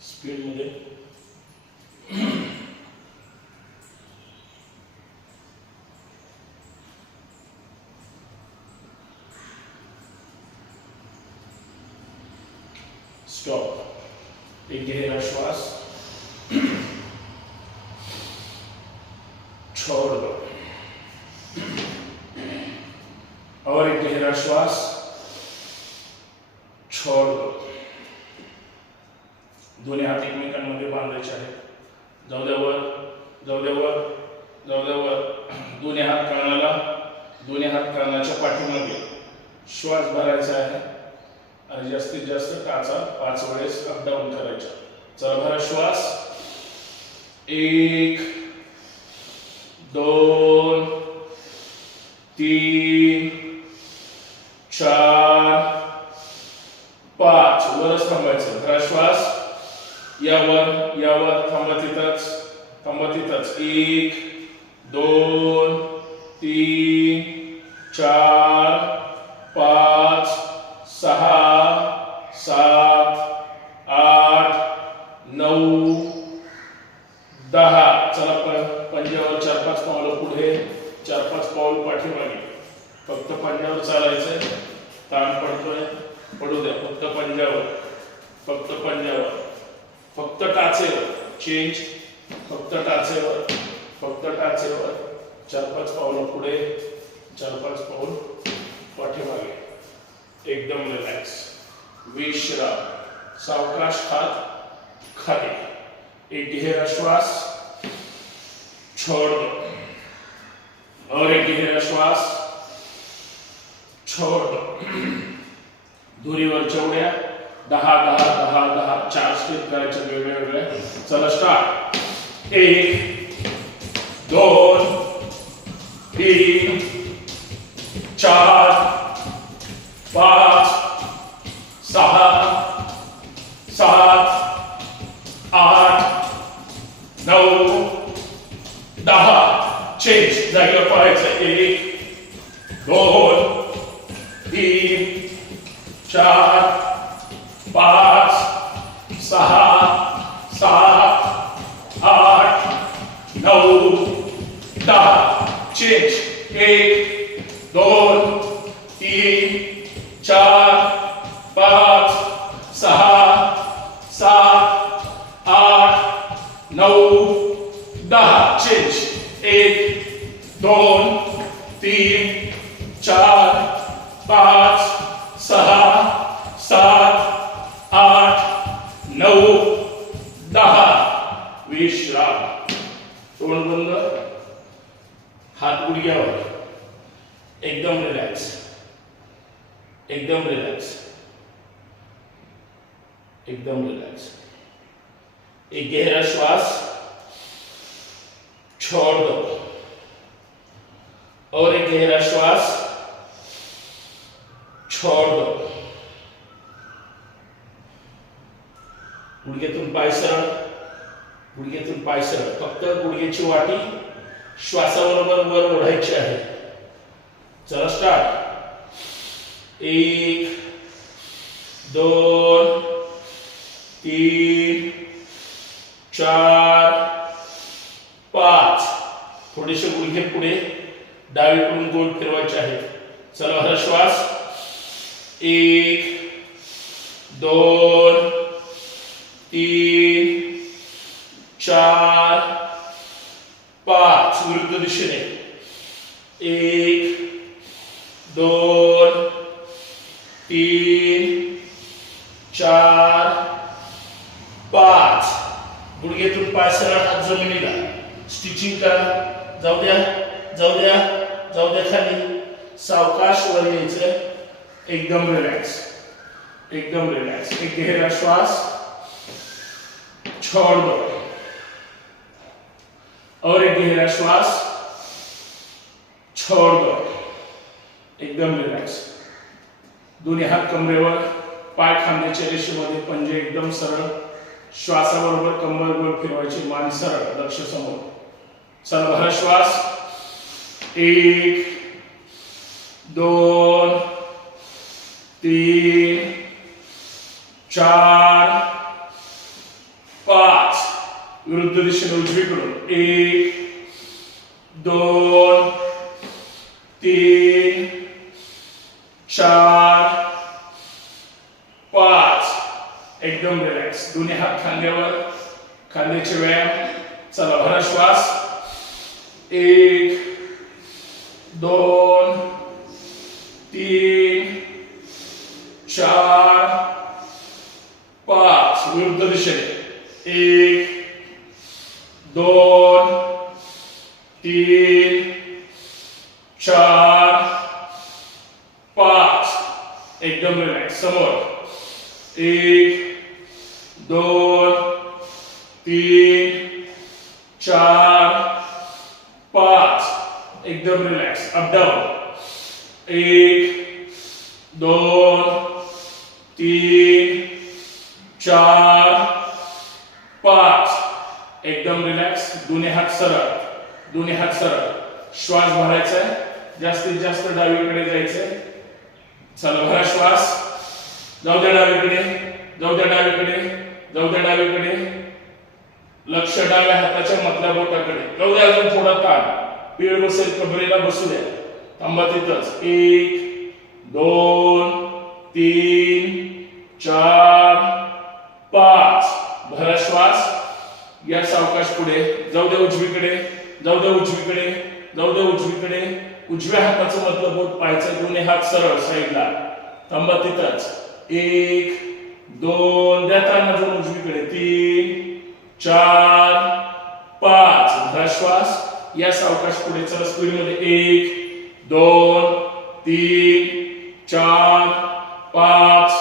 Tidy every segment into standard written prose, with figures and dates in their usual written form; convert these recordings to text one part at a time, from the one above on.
Speed मध्ये stop. एक गहरा श्वास छोड़ दो और एक गहरा श्वास छोड़ दो। दोन्ही हात एकमेकांमध्ये बांधायचे आहेत। जाऊ द्या वर, जाऊ द्या वर, जाऊ द्या वर। दोन्ही हात कानाला, दोन्ही हात कानाच्या पाठीमागे श्वास भरायचा आहे आणि जास्तीत जास्त टाचा 5 वेळेस अप डाऊन करायचा। चला भरा श्वास। 1 2 3 4 5 वरच थांबायचं। भरा श्वास। यावर थांबा तिथंच, थांबा तिथंच। 1 2 3 4 5 6 7 8 9 10। चला पंजावर 4-5 पावलं पुढे, 4-5 पाऊल पाठीमागे। फक्त पंजावर चालायचंय। ताण पडतोय, पडू द्या। फक्त पंजावर, फक्त पंजावर, फक्त टाचेवर। चेंज, फक्त टाचेवर, फक्त टाचेवर। 4-5 पावलं पुढे, 4-5 पाऊल पाठीमागे। एकदम रिलॅक्स, विश्राम। सावकाश हात खाली। एक गहरा श्वास छोड़ दो और एक गहरा श्वास छोड़ दो। दोरीवरच्या उड्या 10 10 10 10 4 स्टेप करायच्या वेगवेगळ्या। चला स्टार्ट। 1 2 3 4 5 6 7 8 9 10। चेंज, जागेवर पळायचं। 1 2 3 4 5 6 7 8 9 10। चेंज। 1 2 3 4 5 6 7 8 9 10। चेंज। 1 2 3 4 5 6 7 8 9 10। विश्राम। तोंड बंद, हात गुडघ्यावर। एकदम रिलॅक्स, एकदम रिलॅक्स, एकदम रिलॅक्स। एक गहरा श्वास छोड़ दो और एक गहरा श्वास छोड़ दो। गुडघ्यातून पाय सरळ, गुडघ्यातून पाय सरळ। फक्त गुडघ्याची वाटी श्वासाबरोबर वर ओढायची आहे। चला स्टार्ट। 1 2 3 4 5। थोडेसे गुडघे पुढे, डावीकडून गोल फिरवायचे आहेत। चला भरा श्वास। 1 2 3 4 5। विरुद्ध दिशेने। 1 2 3 4 5। गुडघ्यातून पाय सरळ, हात जमिनीला। स्टिचिंग करा। जाऊ द्या, जाऊ द्या, जाऊ द्या खाली। सावकाश वर यायचं। एकदम रिलॅक्स, एकदम रिलॅक्स। एक गहरा श्वास छोड़ दो और एक गहरा श्वास छोड़ दो। एकदम रिलॅक्स। दोन्ही हात कमरेवर, पाय खांद्याच्या रेषेमध्ये, पंजे एकदम सरळ। श्वासाबरोबर कंबर वर फिरवायची, मान सरळ, लक्ष समोर। चला भरा श्वास। 1 2 3 4 5 विरुद्ध दिशेने उजवीकडून 1 2 3 4 5 एकदम रिलॅक्स दोन्ही हात खांद्यावर खांद्याचे व्यायाम चला भरा श्वास 1 2 3 4 5 विरुद्ध दिशेने 1 2 3 4 5 एकदम रिलॅक्स समोर 1 2 3 4 5 एकदम रिलॅक्स अप डाऊन 1 2 3 4 5 एकदम रिलॅक्स दोन्ही हात सरळ श्वास भरायचा आहे जास्तीत जास्त डावीकडे जायचंय चला भरा श्वास जाऊ द्या डावीकडे जाऊ द्या डावीकडे लक्ष डाव्या हाताच्या मधल्या बोटाकडे जाऊ द्या अजून थोडा ताण पीळ बसेल कबरेला बसू द्या थांबा तिथंच 1 2 3 4 5 भरा श्वास या सावकाश पुढे जाऊ द्या उजवीकडे उजव्या हाताचं मधलं बोट पाहायचं दोन्ही हात सरळ साईडला थांबा तिथंच 1 2 द्या ताण अजून उजवीकडे 3 4 5 भरा श्वास या सावकाश पुढे चला स्पीड मध्ये 1 2 3 4 5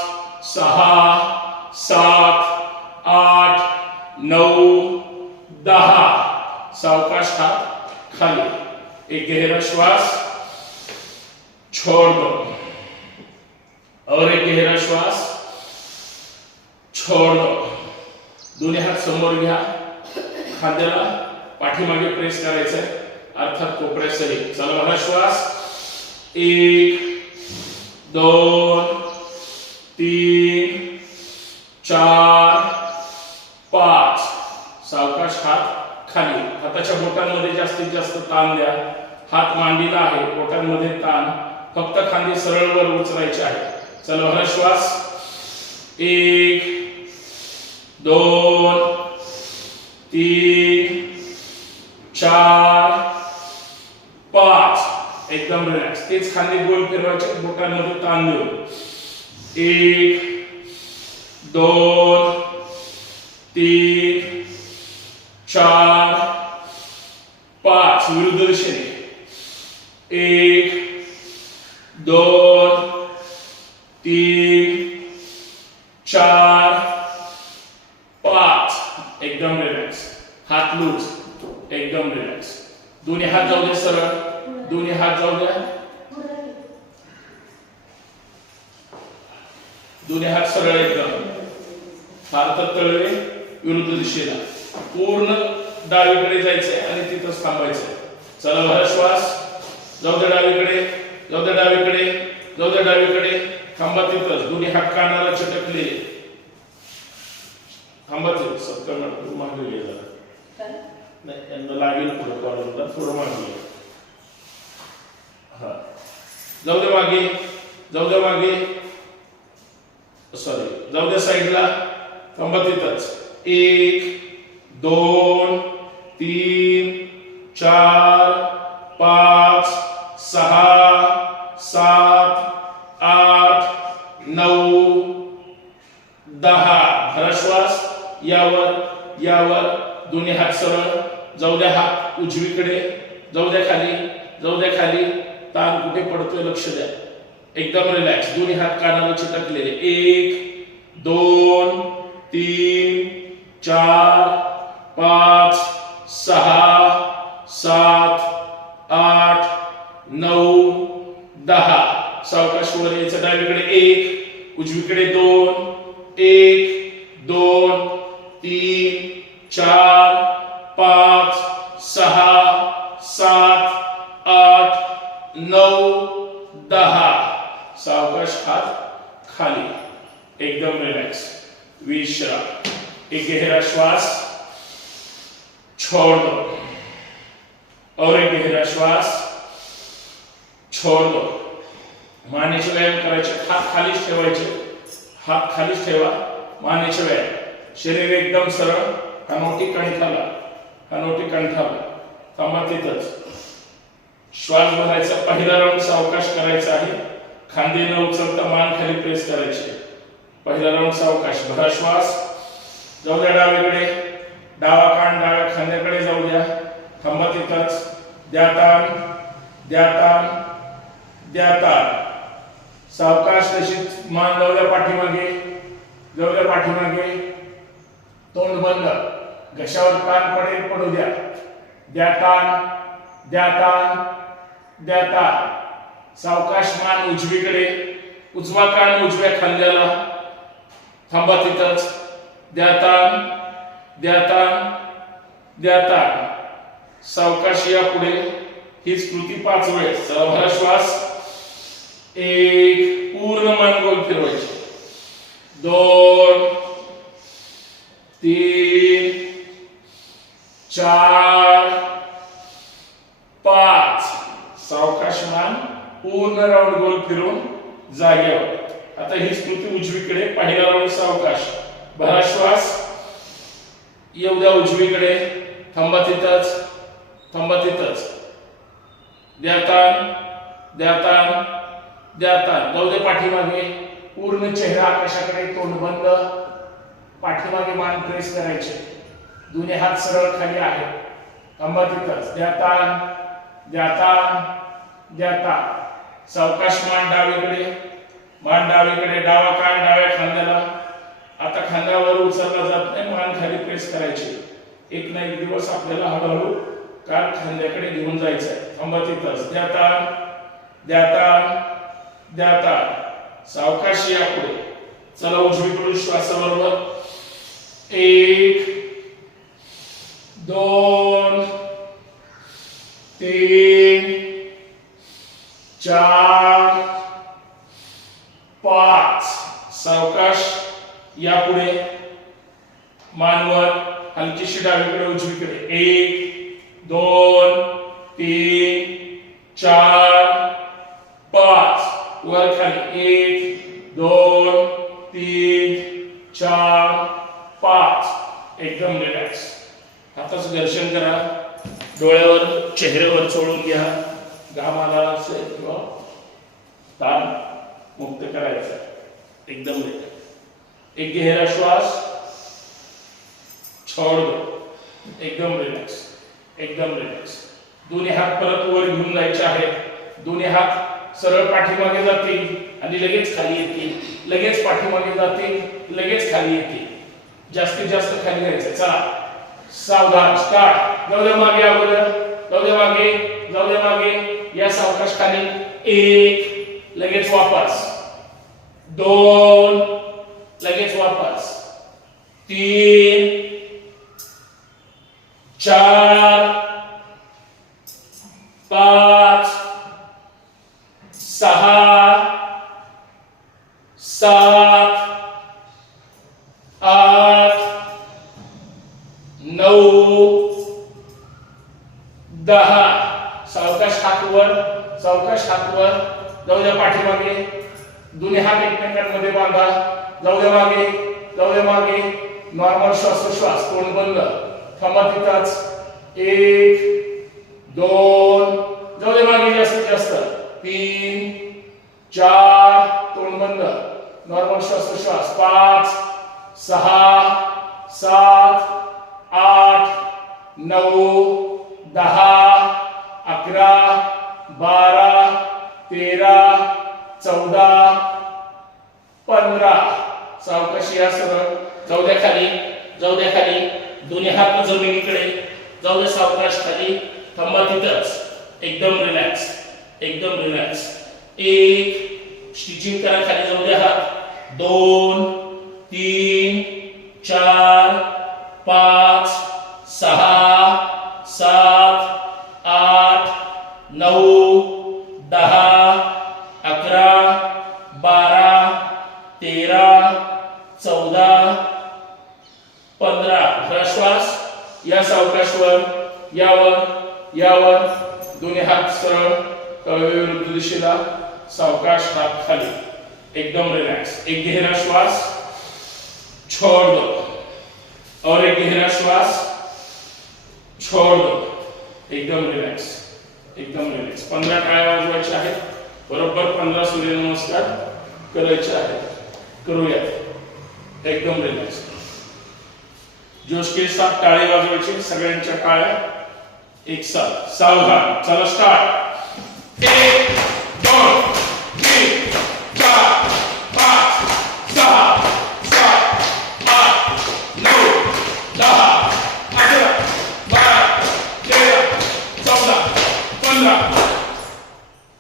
6 7 8 9 10 सावकाश हात खाली एक गहरा श्वास छोड़ दो और एक गहरा श्वास छोड़ दो दोन्ही हात समोर घ्या खांद्याला पाठीमागे प्रेस करायचंय अर्थात कोपऱ्यासहित चला बघा श्वास 1 2 3 4 5 सावकाश हात खाली हाताच्या बोटांमध्ये जास्तीत जास्त ताण द्या हात मांडीला आहे बोटांमध्ये ताण फक्त खांदे सरळ वर उचलायचे आहे चला बघा श्वास 1 2 3 4 5 एकदम रिलॅक्स तेच खांदे गोल फिरवायचे बोटांमध्ये ताण देऊन 1 2 3 4 5 विरुद्ध दिशेने 1 2 3 4 5 एकदम रिलॅक्स हात लूज एकदम रिलॅक्स दोन्ही हात जाऊ द्या सरळ दोन्ही हात जाऊ द्या दोन्ही हात सरळ एकदम फार तर तळवे विरुद्ध दिशेला पूर्ण डावीकडे जायचंय आणि तिथंच थांबायचंय चला भरा श्वास जाऊ द्या डावीकडे थांबा तिथंच दोन्ही हात कानाला चिटकले थांबा तिथं सत्तर मागे गेला नाही यांना लागेल पुढे कॉलरला थोडं मागे हा जाऊ द्या मागे सॉरी जाऊ द्या साईडला थांबा तिथंच 1 2 3 4 5 6 7 8 9 10 भरा श्वास यावर दोन्ही हात सरळ जाऊ द्या हात उजवीकडे जाऊ द्या खाली ताण कुठे पडतोय लक्ष द्या एकदम रिलॅक्स दोन्ही हात कानाला चिटकलेले 1 2 3 4 5 6 7 8 9 10 सावकाश वर यायचं डावीकडे 1 उजवीकडे 2 1 2 3 4 5 6 7 8 9 10 विश्राम। एक गहरा श्वास, छोड़ दो, और एक गहरा श्वास, छोड़ दो। मानेचे व्यायाम करायचे, हात खालीच ठेवायचे, हात खालीच ठेवा, मानेचे व्यायाम। शरीर एकदम सरळ, हनोटी कंठाला, हनोटी कंठाला, थांबा तिथंच। श्वास भरायचा, पहिला राऊंड सावकाश करायचा आहे, खांदे न उचलता मान खाली प्रेस करायचे। पहिला राऊंड सावकाश, भरा श्वास, जाऊ द्या डावीकडे, डावा कान डाव्या खांद्याकडे जाऊ द्या, थांबा तिथंच। द्या ताण, द्या ताण, द्या ताण, सावकाश तशीच मान जाऊ द्या पाठीमागे, जाऊ द्या पाठीमागे, तोंड बंद, घशावर ताण पडेल पडू द्या। द्या ताण, द्या ताण, द्या ताण, सावकाश मान उजवीकडे, उजवा कान उजव्या खांद्याला, थांबा तिथंच। द्या ताण, द्या ताण, द्या ताण, सावकाश या पुढे। हीच कृती 5 वेळेस। चला भरा श्वास, एक, पूर्ण मान गोल फिरवायची, 2 3 4 5, सावकाश मान पूर्ण राऊंड गोल फिरून जागेवर। आता हीच कृती उजवीकडे, पहिला राऊंड सावकाश, भरा श्वास, येऊ द्या उजवीकडे, थांबा तिथंच, थांबा तिथंच। द्या ताण, द्या ताण, द्या ताण, जाऊ दे पाठीमागे, पूर्ण चेहरा आकाशाकडे, तोंड बंद, पाठीमागे मान प्रेस करायचे, दोन्ही हात सरळ खाली आहेत, थांबा तिथंच। द्या ताण, द्या ताण, द्या ताण, सावकाश मान डावीकडे, मान डावीकडे, डावा कान डाव्या खांद्याला, आता खांद्यावर उचलला जात नाही, मान खाली प्रेस करायची। एक ना एक दिवस आपल्याला हळूहळू कान खांद्याकडे घेऊन जायचं आहे, थांबा तिथंच। द्या ताण, द्या ताण, द्या ताण, सावकाश या पुढे। चला उजवीकडून श्वासाबरोबर, 1 2 3 4 5, सावकाश या पुढे, मानवर हलकीशी डावीकडे उजवीकडे, 1 2 3 4 5, वर खाली, 1 2 3 4 5, एकदम रिलॅक्स। हाताचं घर्षण करा, डोळ्यावर चेहऱ्यावर चोळून घ्या, घाम आला असेल किंवा ताण मुक्त करायचा, एकदम रिलॅक्स। एक गहरा श्वास, छोड़ दो, एकदम रिलॅक्स, एकदम रिलॅक्स। दोन्ही हात परत वर घेऊन जायचे आहेत, दोन्ही हात सरळ पाठीमागे जातील आणि लगेच खाली येतील, लगेच पाठीमागे जातील, लगेच खाली येतील, जास्तीत जास्त खाली जायचं। चला सावधान, स्टार्ट, जाऊ द्या मागे, अगोदर जाऊ द्या मागे, जाऊ द्या मागे, या सावकाश खाली, 1 लगेच वापस, 2 लगेच वापस, 3 4 5 6 7 8 9 10, सावकाश हात वर, सावकाश हात वर, जाऊ द्या पाठीमागे, दोन्ही हात एकमेकांमध्ये बांधा, जाऊ द्या मागे, जाऊ द्या मागे, नॉर्मल श्वासोश्वास, तोंड बंद, थांबा तिथंच, 1 2, जाऊ द्या मागे जास्तीत जास्त, 3 4, तोंड बंद, नॉर्मल श्वासोश्वास, 5 6 7 8 9 10 11 12 13 14 15, सावकाशी या सरळ, जाऊ द्या खाली, जाऊ द्या खाली, दोन्ही हात जमिनीकडे, जाऊ द्या सावकाश खाली, थांबा तिथंच, एकदम रिलॅक्स, एकदम रिलॅक्स। 1 स्टिचिंग करा, खाली जाऊ द्या हात, 2 3 4 5 6 7 8 9 10 11 12 13 14 या सावकाशवर, यावर दोन्ही हात सरळ तळवे विरुद्ध दिशेला, सावकाश हात खाली, एकदम रिलॅक्स. एक गहरा श्वास, छोड़ दो और एक गहरा श्वास, छोड़ दो, एकदम रिलॅक्स, एकदम रिलॅक्स. 15 टाळ्या वाजवायच्या आहेत. बरोबर 15 सूर्यनमस्कार करायचे आहेत. करूयात एकदम रिलॅक्स. जोश के साथ टाळे वाजवायचे सगळ्यांच्या टाळ्या एक साथ. सावधान. चला स्टार्ट. 1 2 3 4 5 6 7 8 9 10 11 12 13 14 15.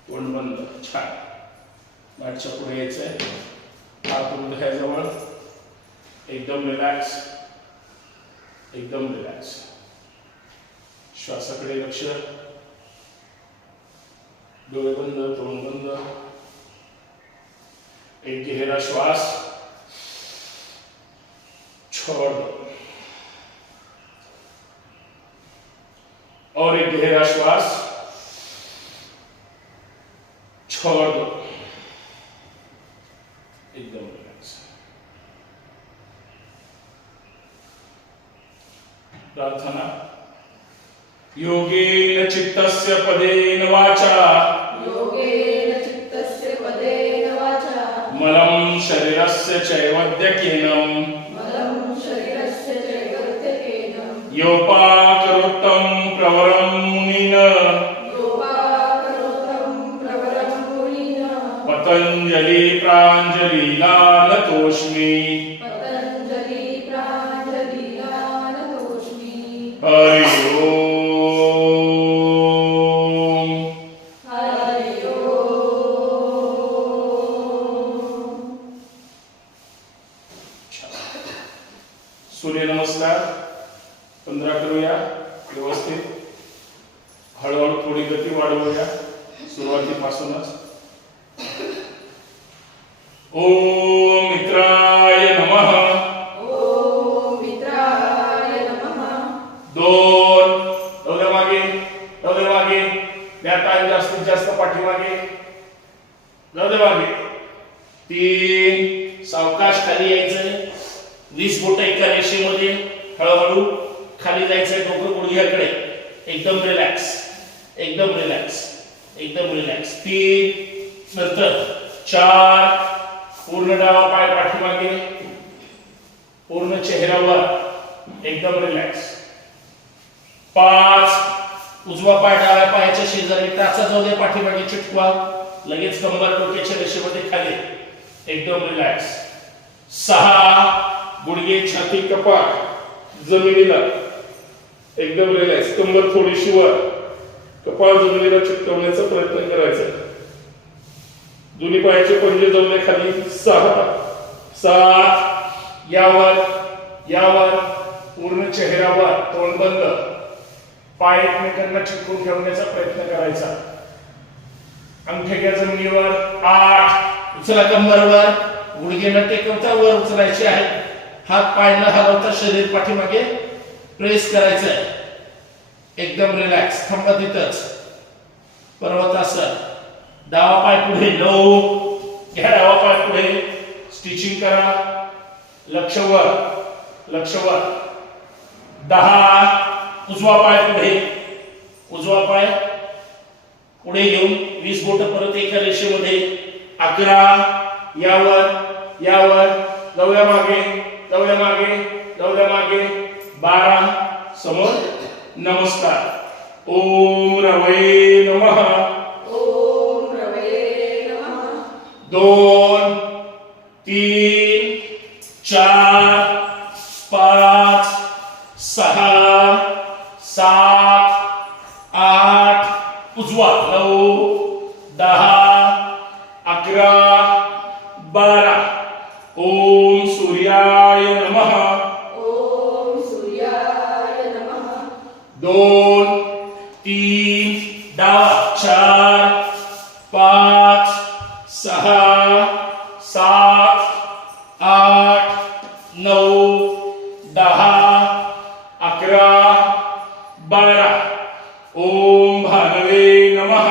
तोंड बंद. छान. मागच्या पुढे यायचंय. हात हृदयाजवळ. एकदम रिलॅक्स, एकदम रिलॅक्स. श्वासाकडे लक्ष. डोळे बंद, तोंड बंद. एक गहरा श्वास, छोड़ दो और एक गहरा श्वास, छोड़ दो, एकदम रिलॅक्स. प्रार्थना. योगेन चित्तस्य पदेन वाचा, योगेन चित्तस्य पदेन वाचा, मलं शरीरस्य चैवद्यकेनं, मलं शरीरस्य चैवद्यकेन, योपाकरोत्तं प्रवरं मुनिन, योपाकरोत्तं प्रवरं मुनिन, पतञ्जलि प्राञ्जलिना नतोऽस्मि. पतञ्जलि प्राञ्जलिना नतोऽस्मि. हरि ओम. हरि ओम. सूर्यनमस्कार 15 करूया व्यवस्थित. हळूहळू थोडी गती वाढवूया सुरुवातीपासूनच. ओम मित्राय नमः. ओम मित्राय नमः. 2 डोळे मागे, डोळे मागे. त्या टाइम जास्तीत जास्त पाठीमागे, डोळे मागे. 3 सावकाश खाली यायचंय. 20 बोट एका रेषेमध्ये हळूहळू खाली जायचंय. डोकं गुडघ्याकडे. एकदम रिलॅक्स, एकदम रिलॅक्स, एकदम रिलॅक्स. 3 नंतर 4 पूर्ण डावा पाय पाठीमागे, पूर्ण चेहऱ्यावर, एकदम रिलॅक्स. 5 उजवा पाय डाव्या पायाच्या शेजारी टाचा जाऊ दे, पाठीमागे चिटकवा. लगेच कंबर डोक्याच्या रेषेमध्ये खाली, एकदम रिलॅक्स. 6 गुडघे छाती कपाळ जमिनीला, एकदम रिलॅक्स. कंबर थोडीशी वर, कपाळ जमिनीला चिटकवण्याचा प्रयत्न करायचा. दोन्ही पायाचे पंजे जमले खाली. 6 7 यावर पूर्ण चेहऱ्यावर, तोंड बंद. पाय एकमेकांना चिटकून ठेवण्याचा प्रयत्न करायचा. अंगठे घ्या जमिनीवर. 8 उचला कंबरवर. गुडघे न टेकवता वर उचलायचे आहे. हात पाय न हलवता शरीर पाठीमागे प्रेस करायचं आहे. एकदम रिलॅक्स. थांबा तिथंच. पर्वतासन. डावा पाय पुढे. 9 घ्या डावा पाय पुढे. स्टिचिंग करा. लक्ष वर, लक्ष वर. 10 उजवा पाय पुढे, उजवा पाय पुढे घेऊन 20 बोट परत एका रेषेमध्ये. 11 यावर जाऊया मागे, जाऊया मागे, जाऊया मागे. 12 समोर नमस्कार. ओम रवये नमः. ओम रवये नमः. 2 3 4 5 6 7 8 उजवा. 9 10 11 12. ओम सूर्याय नमः. ओम सूर्याय नमः. 2 3 डावा. 4 5 6 7 8 9 10 11 12 ओम भानवे नमः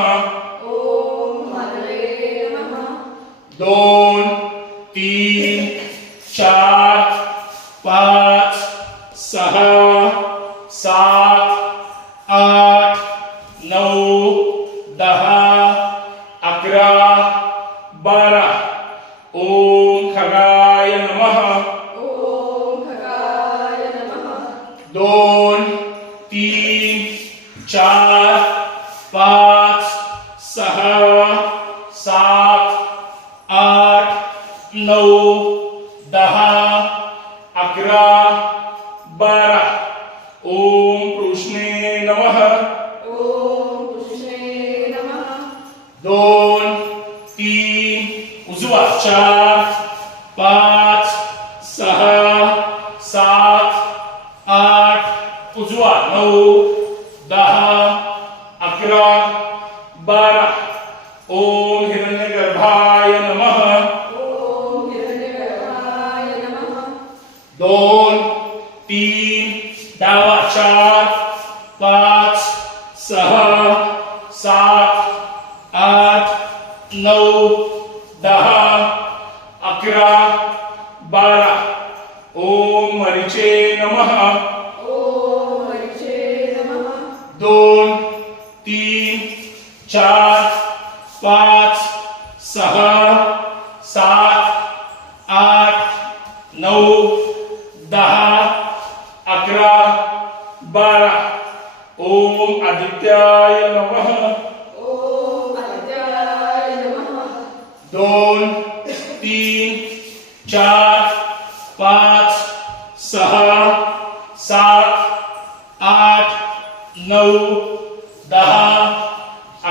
ओम भानवे नमः 2 3 4 5 6 7 8 9 10 11 12 ओम खगाय नमः ओम खगाय नमः 2 3 4 5 6 7 8 9 10 11 12 ओम कृष्णे नमः ओम कृष्णे नमः 2 3 उजवा 4 5 6 7 8 उजवा 9 10 11 12 ओम हिरण्यगर्भाय नमः ओम हिरण्यगर्भाय नमः 2 3 डावा 4 5 6 7 8 9 10 11 12 ओम मरीचे नमः ओम मरीचे नमः 2 3 4 5 6 7 8 9 10 11 12 ओम आदित्याय नमः ओम आदित्याय नमः 2 3 4 5 6 7 8 9 10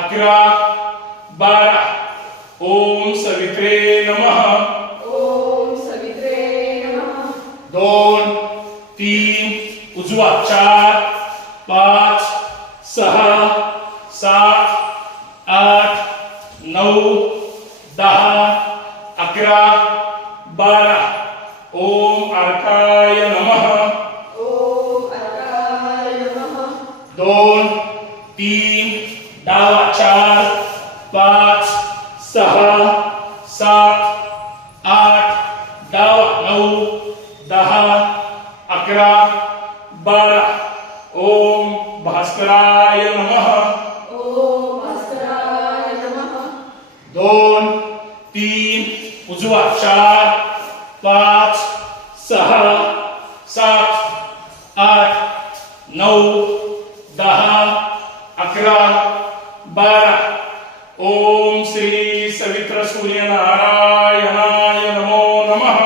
11 12 ओम सवित्रे नमः ओम सवित्रे नमः 2 3 उजवा 4 5 6 7 8 9 10 11 12 ओम अर्काय नमः ओम अर्काय नमः 2 3 डावा 4 5 6 7 8 डावा 9 10 11 12 ओम भास्कराय नमः ओम भास्कराय नमः 2 3 उजवा 4 5 6 7 8 9 10 11 12 ओम श्री सवित्र सूर्यनारायणाय नमो नमः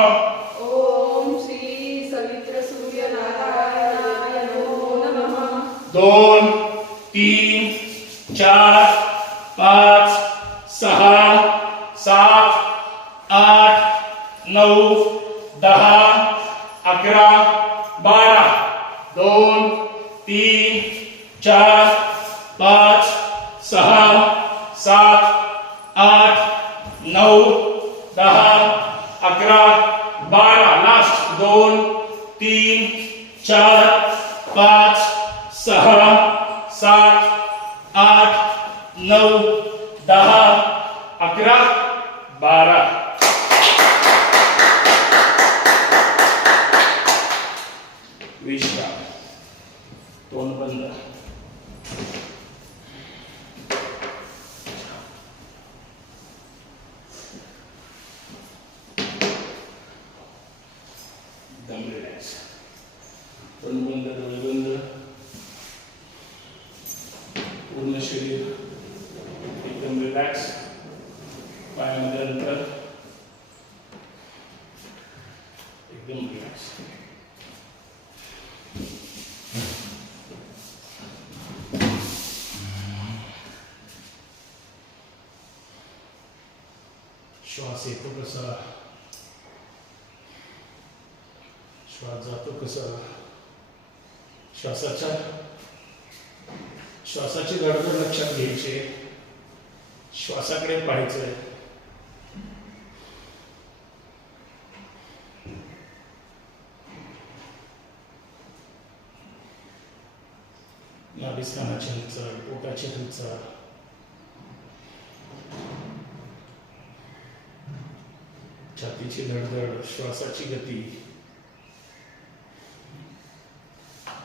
ओम श्री सवित्र सूर्यनारायणाय नमो नमः 2 3 4 5 6 7 8 9 10 11 12 2 3 4 5 6 7 8 9 10 11 12 लास्ट 2 3 4 5 6 7 8 9 10 11 12 विश्राम तोंड बंद दम रिलॅक्स तोंड बंद डोळे बंद पूर्ण शरीर एकदम रिलॅक्स पायामध्ये अंतर एकदम रिलॅक्स श्वास येतो कसा श्वास जातो कसा श्वासाची धडधड लक्षात घ्यायची श्वासाकडे पाहायचंय नाभिस्थानाची हालचाल, पोटाची हालचाल, छातीची धडधड, श्वासाची गती,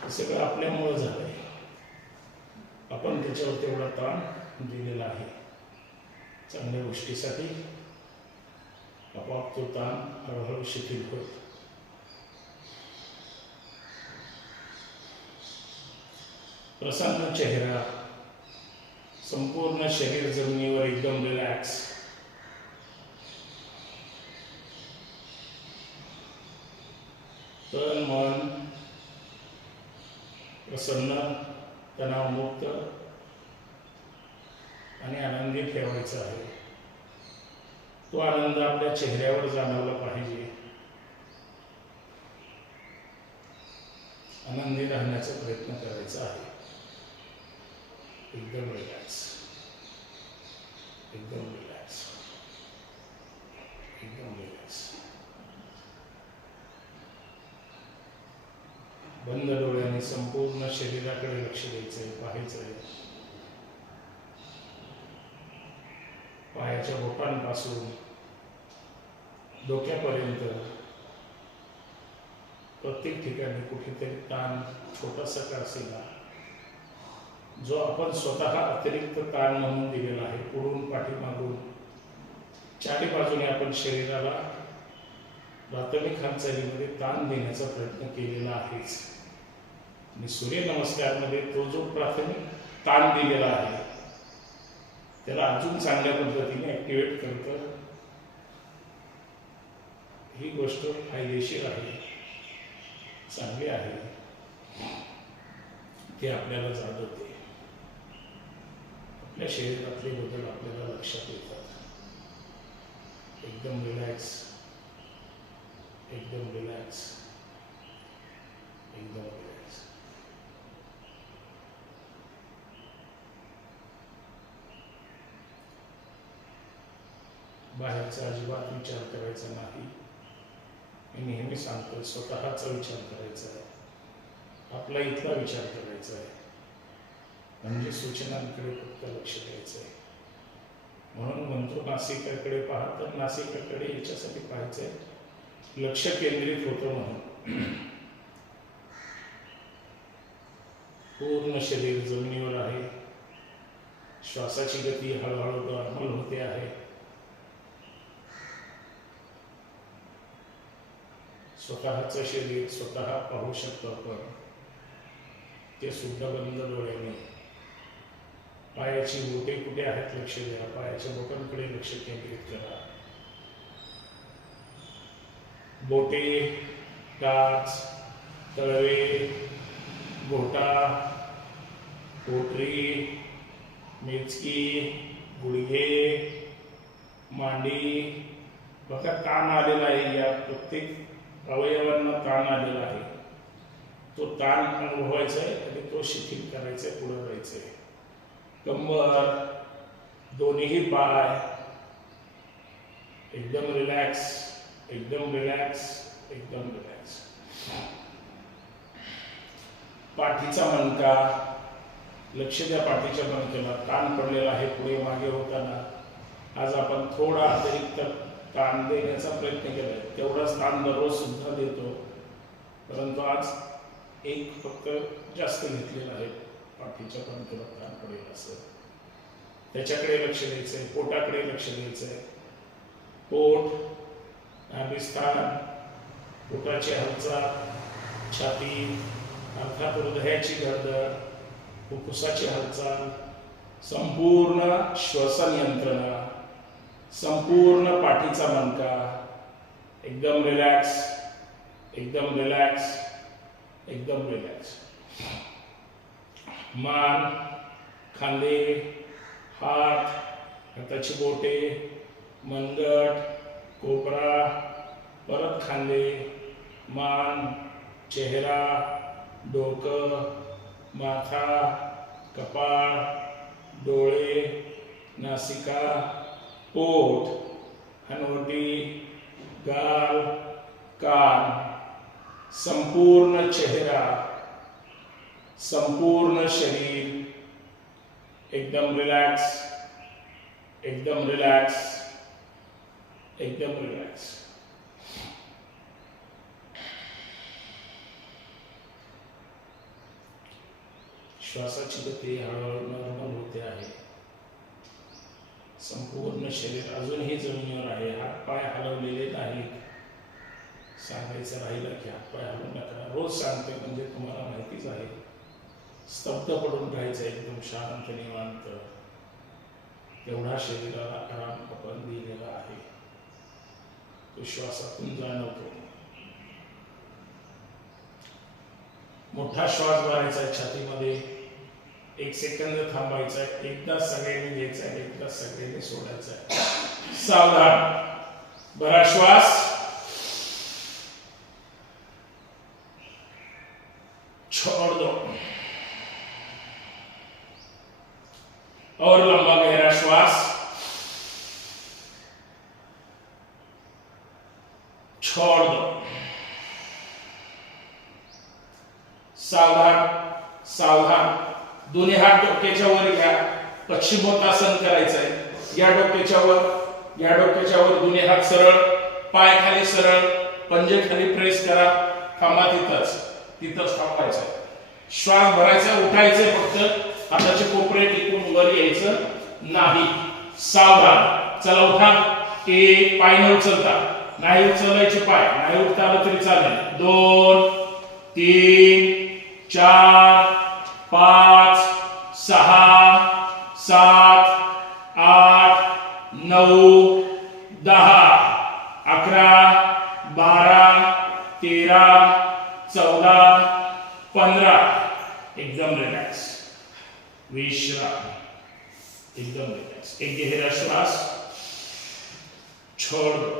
हे सगळं आपल्यामुळं झालंय. आपण त्याच्यावर तेवढा ताण दिलेला आहे. चांगल्या गोष्टीसाठी आपोआप तो ताण हळूहळू शिथिल होत. प्रसन्न चेहरा, संपूर्ण शरीर जमिनीवर एकदम रिलॅक्स. तन मन प्रसन्न, तणावमुक्त आणि आनंदी ठेवायचा आहे. तो आनंद आपल्या चेहऱ्यावर जाणवला पाहिजे. आनंदी राहण्याचा प्रयत्न करायचा आहे. एकदम रिलॅक्स, एकदम रिलॅक्स, एकदम रिलॅक्स. बंद डोळ्याने संपूर्ण शरीराकडे लक्ष द्यायचंय, पाहायचंय. पायाच्या बोटांपासून डोक्यापर्यंत प्रत्येक ठिकाणी कुठेतरी ताण छोटासा का असेना, जो आपण स्वतः अतिरिक्त ताण म्हणून दिलेला आहे, पुढून पाठीमागून चारी बाजूने आपण शरीराला प्राथमिक हालचालीमध्ये ताण देण्याचा प्रयत्न केलेला आहेच. आणि सूर्यनमस्कारमध्ये तो जो प्राथमिक ताण दिलेला आहे त्याला अजून चांगल्या पद्धतीने ऍक्टिव्हेट करतं. ही गोष्ट फायदेशीर आहे, चांगली आहे, ते आपल्याला जाणवते. आपल्या शरीरातले बदल आपल्याला लक्षात येतात. एकदम रिलॅक्स, एकदम रिलॅक्स, एकदम रिलॅक्स. बाहेरचा अजिबात विचार करायचा नाही. मी नेहमी सांगतो, स्वतःचा विचार करायचा आहे. आपला इथला विचार करायचा आहे. म्हणजे सूचनांकडे फक्त लक्ष द्यायचं आहे. म्हणून म्हणतो नासिकाकडे पहा, तर नासिकाकडे याच्यासाठी पाहायचंय, लक्ष केंद्रित होतं म्हणून. पूर्ण शरीर जमिनीवर आहे. श्वासाची गती हळूहळू नॉर्मल होते आहे. स्वतःचं शरीर स्वतः पाहू शकतो आपण, ते सुद्धा बंद डोळ्याने. पायाची बोटे कुठे आहेत लक्ष द्या. पायाच्या बोटांकडे लक्ष केंद्रित करा. बोटे, टाच, तळवे, बोटा, पोटरी, मेचकी, गुडघे, मांडी. बघा ताण आलेला आहे. या प्रत्येक अवयवांना ताण आलेला आहे. तो ताण अनुभवायचा आहे आणि तो शिथिल करायचा आहे, पुढे जायचं आहे. कंबर, दोन्ही पाय एकदम रिलॅक्स, एकदम रिलॅक्स, एकदम रिलॅक्स. पाठीचा मणका, लक्ष द्या पाठीच्या मणक्याला. ताण पडलेला आहे पुढे मागे होताना. आज आपण थोडा अतिरिक्त ताण देण्याचा प्रयत्न केलाय. तेवढाच ताण दररोज सुद्धा देतो, परंतु आज एक फक्त जास्त घेतलेला आहे. पाठीच्या मणक्याला ताण पडेल असं, त्याच्याकडे लक्ष द्यायचंय. पोटाकडे लक्ष द्यायचंय. पोट, नाभिस्थान, पोटाची हालचाल, छाती, अर्थात हृदयाची धडधड, फुफ्फुसाची हालचाल, संपूर्ण श्वसन यंत्रणा, संपूर्ण पाठीचा मणका एकदम रिलॅक्स, एकदम रिलॅक्स, एकदम रिलॅक्स. मान, खांदे, हात, हाताची बोटे, मनगट, कोपरा, परत खांदे, मान, चेहरा, डोकं, माथा, कपाळ, डोळे, नासिका, पोट, हनुवटी, गाल, कान, संपूर्ण चेहरा संपूर्ण शरीर एकदम रिलॅक्स, एकदम रिलॅक्स, एकदम रिलॅक्स. श्वासाची गती हळूहळू नॉर्मल होते आहे. संपूर्ण शरीर अजूनही जमिनीवर आहे. हातपाय हलवलेले नाहीत. सांगायचं राहिलं की हातपाय हलवू नका. रोज सांगते म्हणजे तुम्हाला माहितीच आहे. स्तब्ध पडून राहायचं, एकदम शांत निवांत. एवढा शरीराला आराम आपण दिलेला आहे. तो श्वासातून जाणवतो. मोठा श्वास भरायचा छातीमध्ये. 1 सेकंद थांबायचा. एकदा सगळ्यांनी घ्यायचा, एकदा सगळ्यांनी सोडायचा. सावधान. भरा श्वास. छोड़ दो. और लंबा गहरा श्वास. छोड़ दो. सावधान, सावधान. दोन्ही हात डोक्याच्या वर घ्या. पश्चिमोत्तासन करायचंय. या डोक्याच्या वर, या डोक्याच्या वर. दोन्ही हात सरळ, पाय खाली सरळ, पंजे खाली प्रेस करा. थांबा तिथंच, तिथंच थांबायचं. श्वास भरायचा, उठायचं. फक्त हाताचे कोपरे टिकून वर यायचं नाही. सावधान. चला उठा. 1 पाय न उचलता, नाही उचलायचे पाय, नाही उठता आलं तरी चालेल. 2 3 4 5 6 7 8 9 10 11 12 13 14 15. एकदम रिलॅक्स. विश्राम. एकदम रिलॅक्स. एक गहरा श्वास. छोड़ दो.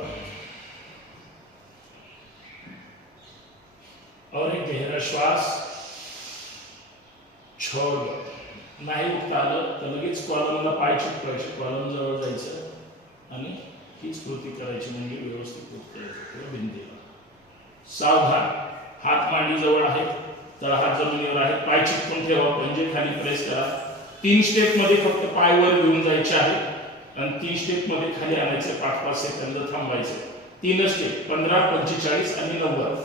और एक गहरा श्वास. छोड़ दो. नाही उठता आलं तर लगेच कॉलमला पाय चिटकवायचे. कॉलम जवळ जायचं आणि हीच कृती करायची, म्हणजे व्यवस्थित उठता भिंतीला. सावधान. हात मांडी जवळ आहेत, तळहात जमिनीवर आहेत. पाय चिटकून ठेवा, पंजे खाली प्रेस करा. 3 स्टेप मध्ये फक्त पाय वर घेऊन जायचे आहेत आणि 3 स्टेप मध्ये खाली आणायचे. 5-5 सेकंद थांबायचे. 3 स्टेप 15 45 आणि 90.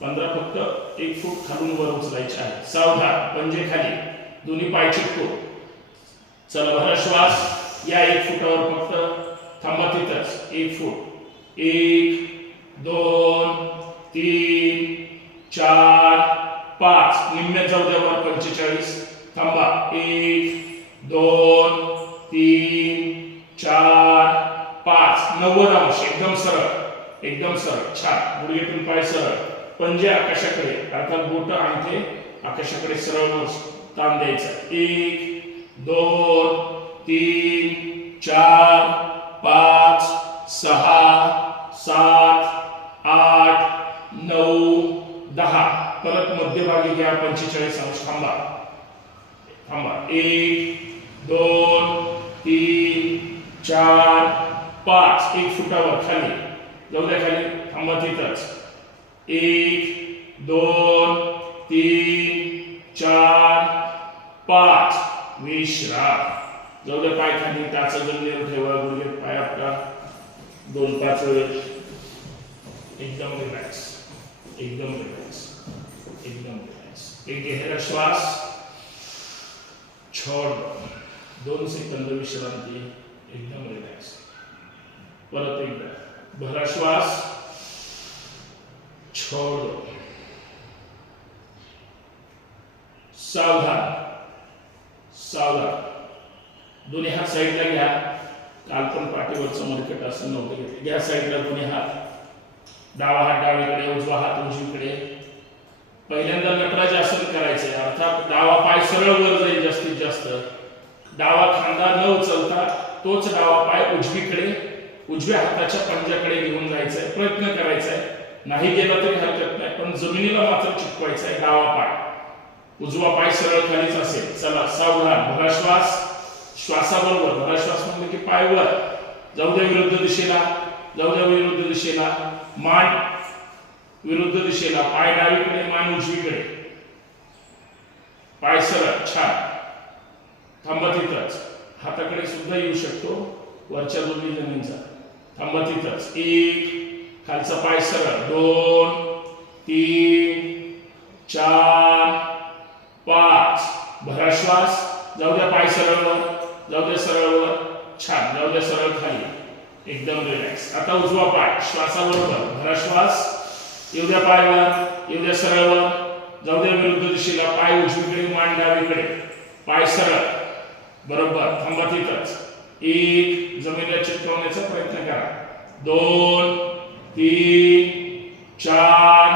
15 फक्त 1 फूट खालून वर उचलायचे आहे. सावधान. पंजे खाली, दोन्ही पाय चिटकू. चला भरा श्वास. या 1 फुटावर फक्त थांबा तिथंच. 1 फूट. 1 2 3 4 5. निम्म्यात जाऊ द्या वर. 45. थांबा. 1 2 3 4 5. 90 अंश. एकदम सरळ, एकदम सरळ. छान. गुडघ्यातून पाय सरळ, पंजे आकाशाकडे, अर्थात बोट अंगठे आकाशाकडे सरळ ताण द्यायचा. 1 2 3 4 5 6 7 8 9 10. परत मध्यभागी घ्या. 45 अंश. थांबा, थांबा. 1 2 3 4 5. 1 फुटावर खाली जाऊ द्या. खाली थांबा तिथंच. 1 2 3 4 5. विश्राम. जाऊ द्या. पाय खाली, टाचा जमिनीवर ठेवा. गुडघे पाय आपला 2-5 वेळ. एकदम रिलॅक्स, एकदम रिलॅक्स, एकदम रिलॅक्स. एक गहरा श्वास. छोड़. 2 सेकंद विश्रांती. एकदम रिलॅक्स. परत एकदा भरा श्वास. छोड़ दो. सावधान, सावधान. दोन्ही हात साईडला घ्या. काल पण पाठीवरचं मरकट असं नव्हतं घेतलं. घ्या साईडला दोन्ही हात. डावा हात डावीकडे, उजवा हात उजवीकडे. पहिल्यांदा नटराज आसन करायचंय. अर्थात डावा पाय सरळ वर जाईल जास्तीत जास्त. डावा खांदा न उचलता तोच डावा पाय उजवीकडे, उजव्या हाताच्या पंजाकडे घेऊन जायचंय. प्रयत्न करायचाय. नाही गेला तरी हरकत नाही, पण जमिनीला मात्र चिटकवायचा आहे डावा पाय. उजवा पाय सरळ खालीच असेल. चला सावधान. भरा श्वास. श्वासाबरोबर भरा श्वास म्हणजे की पाय वर जाऊ द्या. विरुद्ध दिशेला जाऊ द्या. विरुद्ध दिशेला. मान विरुद्ध दिशेला. पाय डावीकडे, मान उजवीकडे. पाय सरळ, छान. थांबा तिथंच. हाताकडे सुद्धा येऊ शकतो वरच्या दोन्ही जणींचा. थांबा तिथंच. 1, खालचा पाय सरळ. 2, 3, 4, 5. भरा श्वास. जाऊ द्या पाय सरळ वर, जाऊ द्या सरळ वर, छान. जाऊ द्या सरळ खाली, एकदम रिलॅक्स. आता उजवा पाय श्वासाबरोबर भरा श्वास. येऊ द्या पाय वर, येऊ द्या सरळ वर, जाऊ द्या विरुद्ध दिशेला. पाय उजवीकडे, मान डावीकडे. पाय सरळ, बरोबर. थांबा तिथंच. 1, जमिनीला चिटकवण्याचा प्रयत्न करा. 2, 3, 4,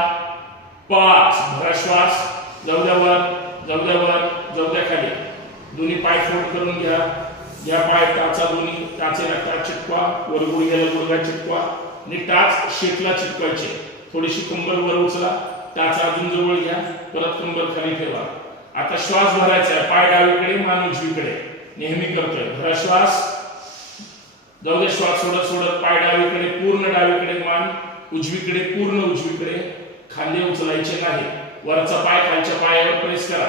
5. भरा श्वास. जाऊ द्या वर, जाऊ द्या वर, जाऊ द्या खाली. दोन्ही पाय फोल्ड करून घ्या. या पाय टाचा, दोन्ही टाचेला टाच चिटकवा. वर गुडघ्याला गुडघा चिटकवा आणि टाच शेतला चिटकवायचे. थोडीशी कंबर वर उचला. टाचा अजून जवळ घ्या. परत कंबर खाली ठेवा. आता श्वास भरायचा आहे. पाय डावीकडे, मान उजवीकडे. नेहमी करतोय. भरा श्वास. जाऊ दे श्वास सोडत सोडत. पाय डावीकडे, पूर्ण डावीकडे. मान उजवीकडे, पूर्ण उजवीकडे. खांदे उचलायचे नाही. वरचा पाय खालच्या पायावर प्रेस करा.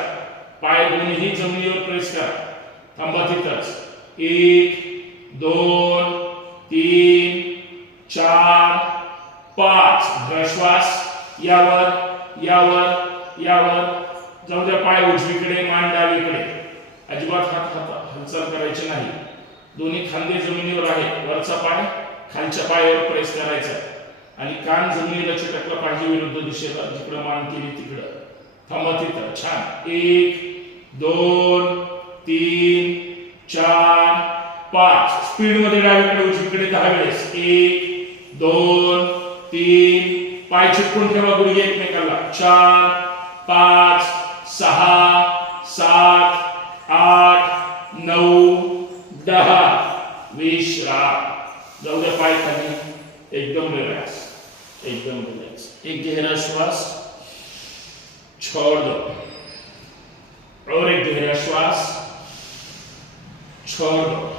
पाय दोन्ही जमिनीवर प्रेस करा. थांबा तिथंच. 1, 2, 3, 4, 5. भरा श्वास. यावर, यावर, यावर. जाऊ द्या पाय उजवीकडे, मान डावीकडे. अजिबात हात हालचाल करायची नाही. दोन्ही खांदे जमिनीवर आहेत. वरचा पाय खालच्या पायावर प्रेस करायचा आणि कान जमिनीला चिटकला पाहिजे विरुद्ध दिशेला. जिकडे मान केली तिकडं. थांबा तिथं, छान. 1, 2, 3, 4, 5. स्पीड मध्ये डावीकडे उजवीकडे 10 वेळेस. 1, 2, 3. पाय चिटकून ठेवा गुडघे एकमेकाला. 4, 5, 6, 7, 8, 9, 10. विश्राम. जाऊ द्या पाय खाली. एकदम रिलॅक्स, एकदम रिलॅक्स. एक गहरा श्वास छोड़ दो और एक गहरा श्वास छोड़ दो.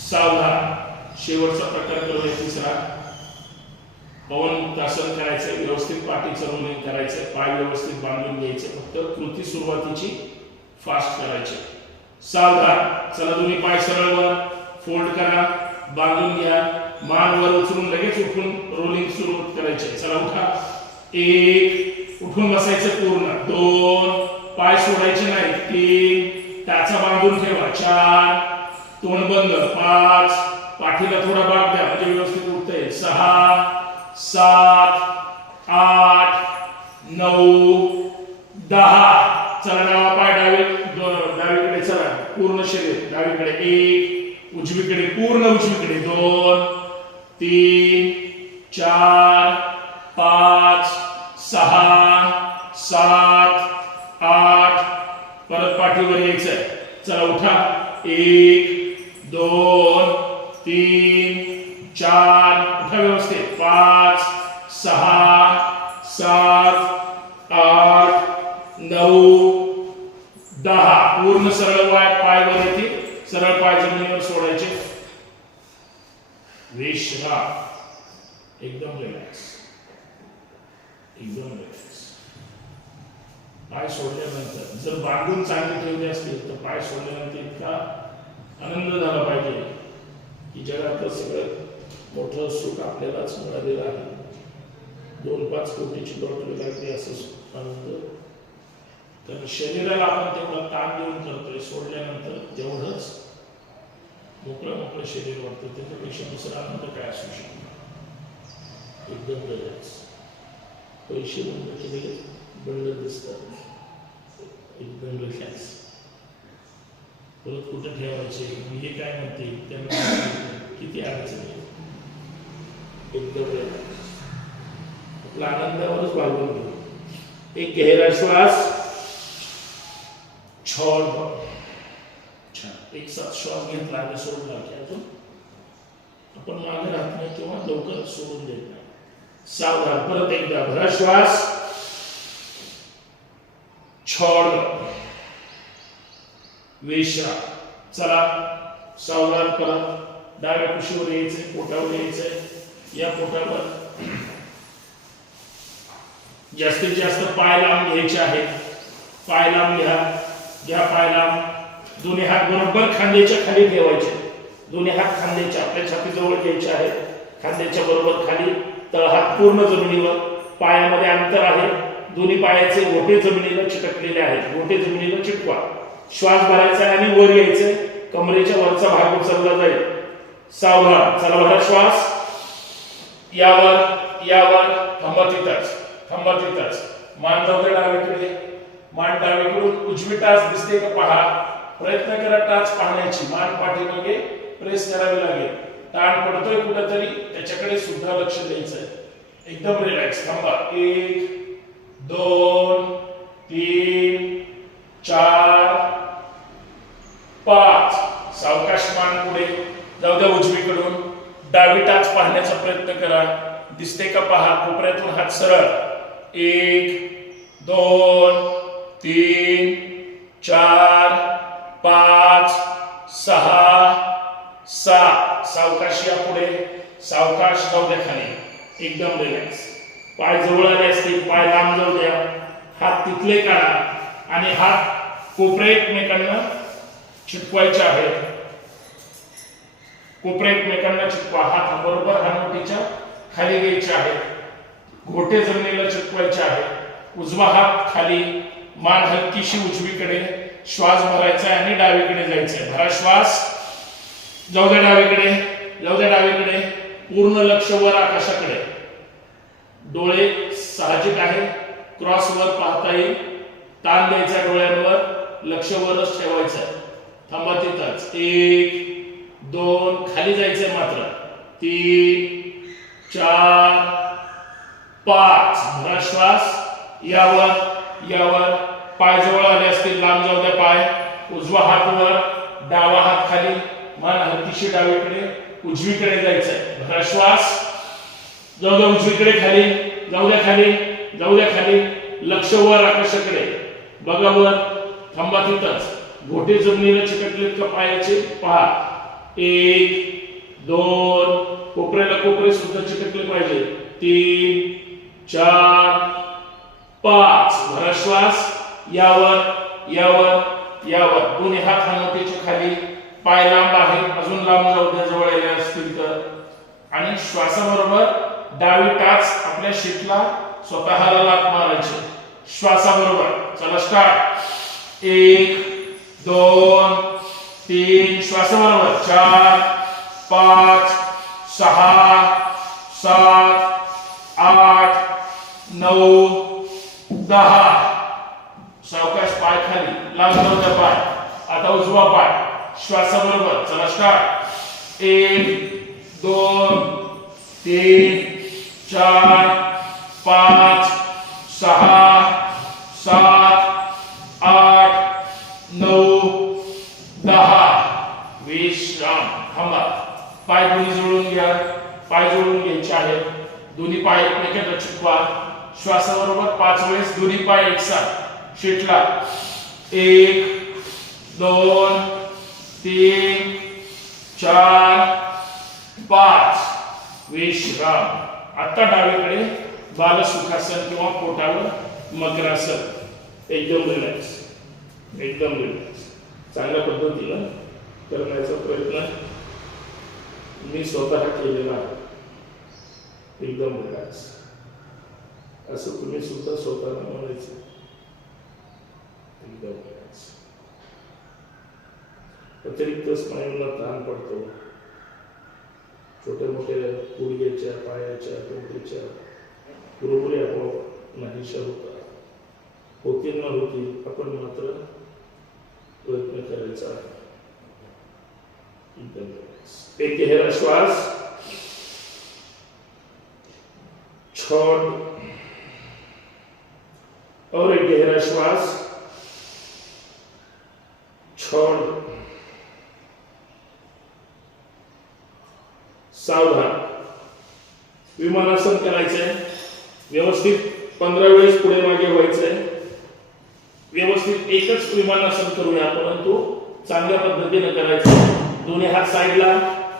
सावधान. शेवटचा प्रकार करूया तिसरा. पवनमुक्तासन करायचंय. व्यवस्थित पाठीचं रोलिंग करायचंय. पाय व्यवस्थित बांधून घ्यायचे. फक्त कृती सुरुवातीची फास्ट करायची. सावधान. चला दोन्ही पाय सरळ वर फोल्ड करा. बांधून घ्या. मान वर उचलून लगेच उठून रोलिंग सुरू करायचे. चला उठा. 1, उठून बसायचं पूर्ण. 2, पाय सोडायचे नाही. 3, टाचा बांधून ठेवा. 4, तोंड बंद. 5, पाठीला थोडा भाग द्या म्हणजे व्यवस्थित उठता येईल. 6, 7, 8, 9, 10. चला डावा पाय डावीकडे. चला पूर्ण शरीर डावीकडे. 1, उजवीकडे, पूर्ण उजवीकडे. 2, 3, 4, 5, 6, 7, 8. परत पाठीवर यायचंय. चला उठा. 1, 2, 3, 4. उठा व्यवस्थित. 5, 6, 7, 8, 9, 10. पूर्ण सरळ पाय वर येते. सरळ पाय जमिनीवर सोडायचे. विश्राम. एकदम रिलॅक्स, एकदम रिलॅक्स. पाय सोडल्यानंतर जर बांधून चांगले ठेवले असतील तर पाय सोडल्यानंतर इतका आनंद झाला पाहिजे की जगातलं सगळं मोठं सुख आपल्यालाच मिळालेलं आहे. 2-5 कोटीची लॉटरी लागली असं आनंद. तर शरीराला आपण तेवढा ताण देऊन करतोय. सोडल्यानंतर तेवढंच मोकळं शरीर वाटतं. त्याच्यापेक्षा दुसरा आनंद काय असू शकतो. एकदम रिलॅक्स. पैसे बंद केले बंद दिसतात. एकदम रिलॅक्स. परत कुठं ठेवायचे हे काय म्हणते त्यांना किती अडचण आहे. एकदम रिलॅक्स. आपला आनंदावरच वागून घेऊ. एक गहरा श्वास छोड़ दो. छान. एक साथ श्वास घेतला आणि सोडला की अजून आपण मागे राहत नाही किंवा लवकर सोडून देत नाही. सावधान. परत एकदा भरा श्वास. छोड़ दो. विश्राम. चला सावधान. परत डाव्या कुशीवर यायचंय. पोटावर यायचंय. या पोटावर जास्तीत जास्त पाय लांब घ्यायचे आहेत. पाय लांब घ्या पाय लांब. दोन्ही हात बरोबर खांद्याच्या खाली ठेवायचे. दोन्ही हात खांद्याच्या आपल्या छातीजवळ घ्यायचे आहेत. खांद्याच्या बरोबर खाली. तळहात पूर्ण जमिनीवर. पायामध्ये अंतर आहे. दोन्ही पायाचे घोटे जमिनीला चिटकलेले आहेत. घोटे जमिनीला चिटकवा. श्वास भरायचा आणि वर यायचे. कमरेच्या वरचा भाग उचलला जाईल. सावधान. चला भरा श्वास. यावर थांबा तिथंच. मान जाऊ दे डावीकडे. मान डावीकडून उजवी टाच दिसते का पहा. प्रयत्न करा टाच पाहण्याची. मान पाठीमागे प्रेस करावी लागेल. ताण पडतोय कुठेतरी त्याच्याकडे सुद्धा लक्ष द्यायचंय. एकदम रिलॅक्स. थांबा. 1 2 3 4 5. सावकाश मान पुढे जाऊ द्या. उजवीकडून डावी टाच पाहण्याचा प्रयत्न करा. दिसते का पहा. कोपऱ्यातून हात सरळ. 1 2 3 4 5 6 7. सावकाश या पुढे. सावकाश जाऊ द्या खाली. एकदम रिलॅक्स. पाय जवळ आले असतील. पाय लांब जाऊ द्या. हात तिथले काढा आणि हात कोपरे एकमेकांना चिटकवायचे आहेत. कोपरे एकमेकांना चिटकवा. हात बरोबर हनुवटीच्या खाली घ्यायचे आहेत. घोटे जमिनीला चिटकवायचे आहेत. उजवा हात खाली. मान हलकीशी उजवीकडे. श्वास भरायचा आणि डावीकडे जायचंय. भरा श्वास. जाऊ द्या डावीकडे. पूर्ण लक्ष वर आकाशाकडे. डोळे साहजिक आहे. क्रॉस वर पाहता येईल. ताण द्यायचा डोळ्यांवर. लक्ष वरच ठेवायचं. थांबा तिथंच. 1 2 खाली जायचंय मात्र. 3 4 5. भरा श्वास. यावर पाय जवळ आले असतील. लांब जाऊ द्या पाय. उजवा हात वर. डावा हात खाली. मान हलकीशी डावीकडे. उजवीकडे जायचंय. भरा श्वास. जाऊ द्या उजवीकडे खाली. जाऊ द्या खाली. लक्ष वर आकाशाकडे. बघा वर. थांबा तिथंच. घोटे जमिनीला चिकटलेत का पायाचे पहा. 1 2 कोपऱ्याला कोपरे सुद्धा चिकटले पाहिजे. 3 4 5. भरा श्वास. यावर दोन्ही हात हनुवटीच्या खाली. पाय लांब आहे. अजून लांब जाऊ द्या जवळ आले असतील तर. आणि श्वासाबरोबर डावी टाच आपल्या शीटला स्वतःला लात मारायची. श्वासाबरोबर. चला स्टार्ट. 1 2 3. श्वासाबरोबर. 4 5 6 7 8 9 10. सावकाश पाय खाली. लांब जाऊ द्या पाय. आता उजवा पाय. श्वासाबरोबर. चला स्टार्ट. 1 2 3 4 5 6 7 8 9 10. विश्राम. थांबा. पाय दोन्ही जोडून घ्या. पाय जोडून घ्यायचे आहेत. दोन्ही पाय एकमेकांना चिटकवा. श्वासाबरोबर 5 वेळेस दोन्ही पाय एकसाथ शीटला. 1 2 3 4 5. विश्राम. आता डावीकडे बालसुखासन किंवा पोटावर मकरासन. एकदम रिलॅक्स. चांगल्या पद्धतीला करण्याचा प्रयत्न मी स्वतः केलेला आहे. एकदम रिलॅक्स. असं तुम्ही सुद्धा स्वतःला म्हणायचं. एकदम रिलॅक्स. अतिरिक्त स्नायूंना ताण पडतो. छोट्या मोठ्या गुडघ्याच्या पायाच्या कमरेच्या बरोबरी आपोआप नाहीशा होतात. होतील ना होतील. आपण मात्र प्रयत्न करायचा आहे. एक गहरा श्वास छोड़ और एक गहरा श्वास छोड़. सावधान. विमानासन करायचंय. व्यवस्थित 15 वेळेस पुढे मागे व्हायचंय. व्यवस्थित एकच विमानासन करूया परंतु चांगल्या पद्धतीने करायचं. दोन्ही हात साईडला.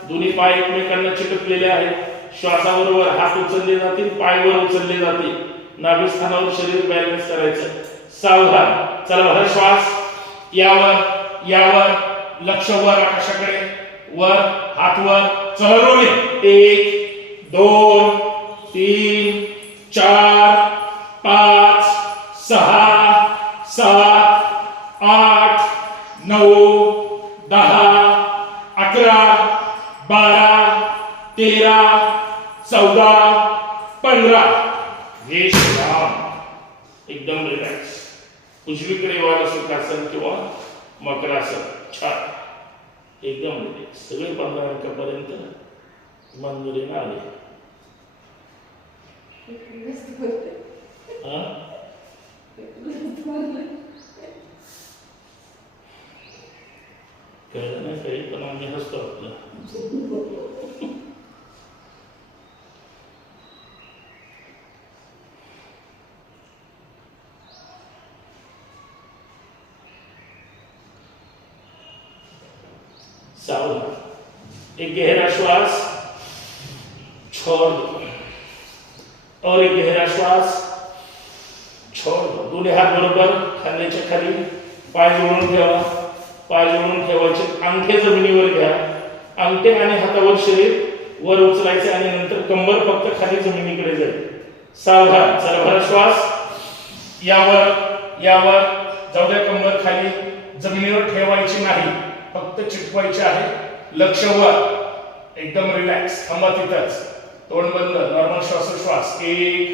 दोन्ही पाय एकमेकांना चिटकलेले आहेत. श्वासाबरोबर हात उचलले जातील. पाय वर उचलले जातील. नाभिस्थानावर शरीर बॅलन्स करायचं. सावधान. चला भर श्वास. यावर यावर लक्ष वर आकाशाकडे. वर हात वर. चला रोलिंग. 1 2 3 4 5 6 7 8 9 10 11 12 13 14 15. विश्राम. एकदम रिलॅक्स. उजवीकडे वाला सुखासन किंवा मकरासन. छान. एकदम रिलॅक्स. सगळे 15 अंकापर्यंत मंजुरीने आले. हा कळलं नाही काही पण आम्ही हसतो आपलं. सावधान. एक गहरा श्वास छोड़ दो और एक गहरा श्वास छोड़ दो. दोन्ही हात बरोबर खांद्याच्या खाली. पाय जोडून ठेवा. पाय जोडून ठेवायचे. अंगठे जमिनीवर घ्या. अंगठे आणि हातावर शरीर वर उचलायचे आणि नंतर कंबर फक्त खाली जमिनीकडे जाईल. सावधान. चला भरा श्वास. यावर यावर जाऊ द्या. कंबर खाली. जमिनीवर ठेवायची नाही, फक्त चिटकवायची आहे. लक्ष वर. एकदम रिलॅक्स. थांबा तिथंच. तोंड बंद. नॉर्मल श्वासोश्वास. 1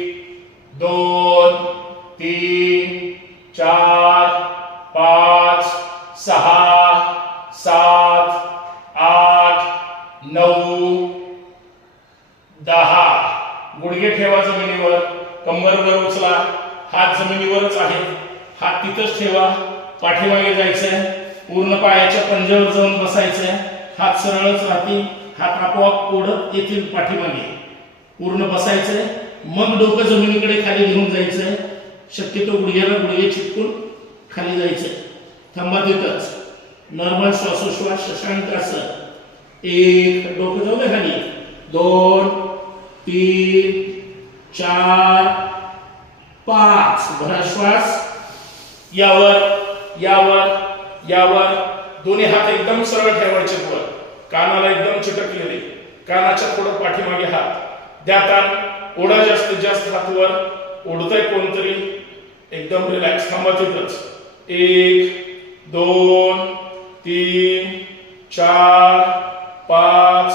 2 3 4 5 6 7 8 9 10. गुडघे ठेवा जमिनीवर. कंबर वर उचला. हात जमिनीवरच आहे. हात तिथंच ठेवा. पाठीमागे जायचंय. पूर्ण पायाच्या पंजावर जाऊन बसायचंय. हात सरळच राहतील. हात आपोआप ओढत येतील पाठीमागे. पूर्ण बसायचंय. मग डोकं जमिनीकडे खाली घेऊन जायचंय. शक्यतो गुडघ्याला गुडघे चिटकून खाली जायचंय. थांबा तिथंच. नॉर्मल श्वासोश्वास. शशांक आसन. 1 डोकं जाऊ दे खाली. 2 3 4 5. भरा श्वास. यावर यावर यावर. दोन्ही हात एकदम सरळ ठेवायचे वर. कानाला एकदम चिटकलेले. कानाच्या थोडं पाठीमागे हात द्या. ताण. ओढा जास्तीत जास्त हात वर. ओढतंय कोणतरी. एकदम रिलॅक्स. थांबा तिथंच. 1 2 3 4 5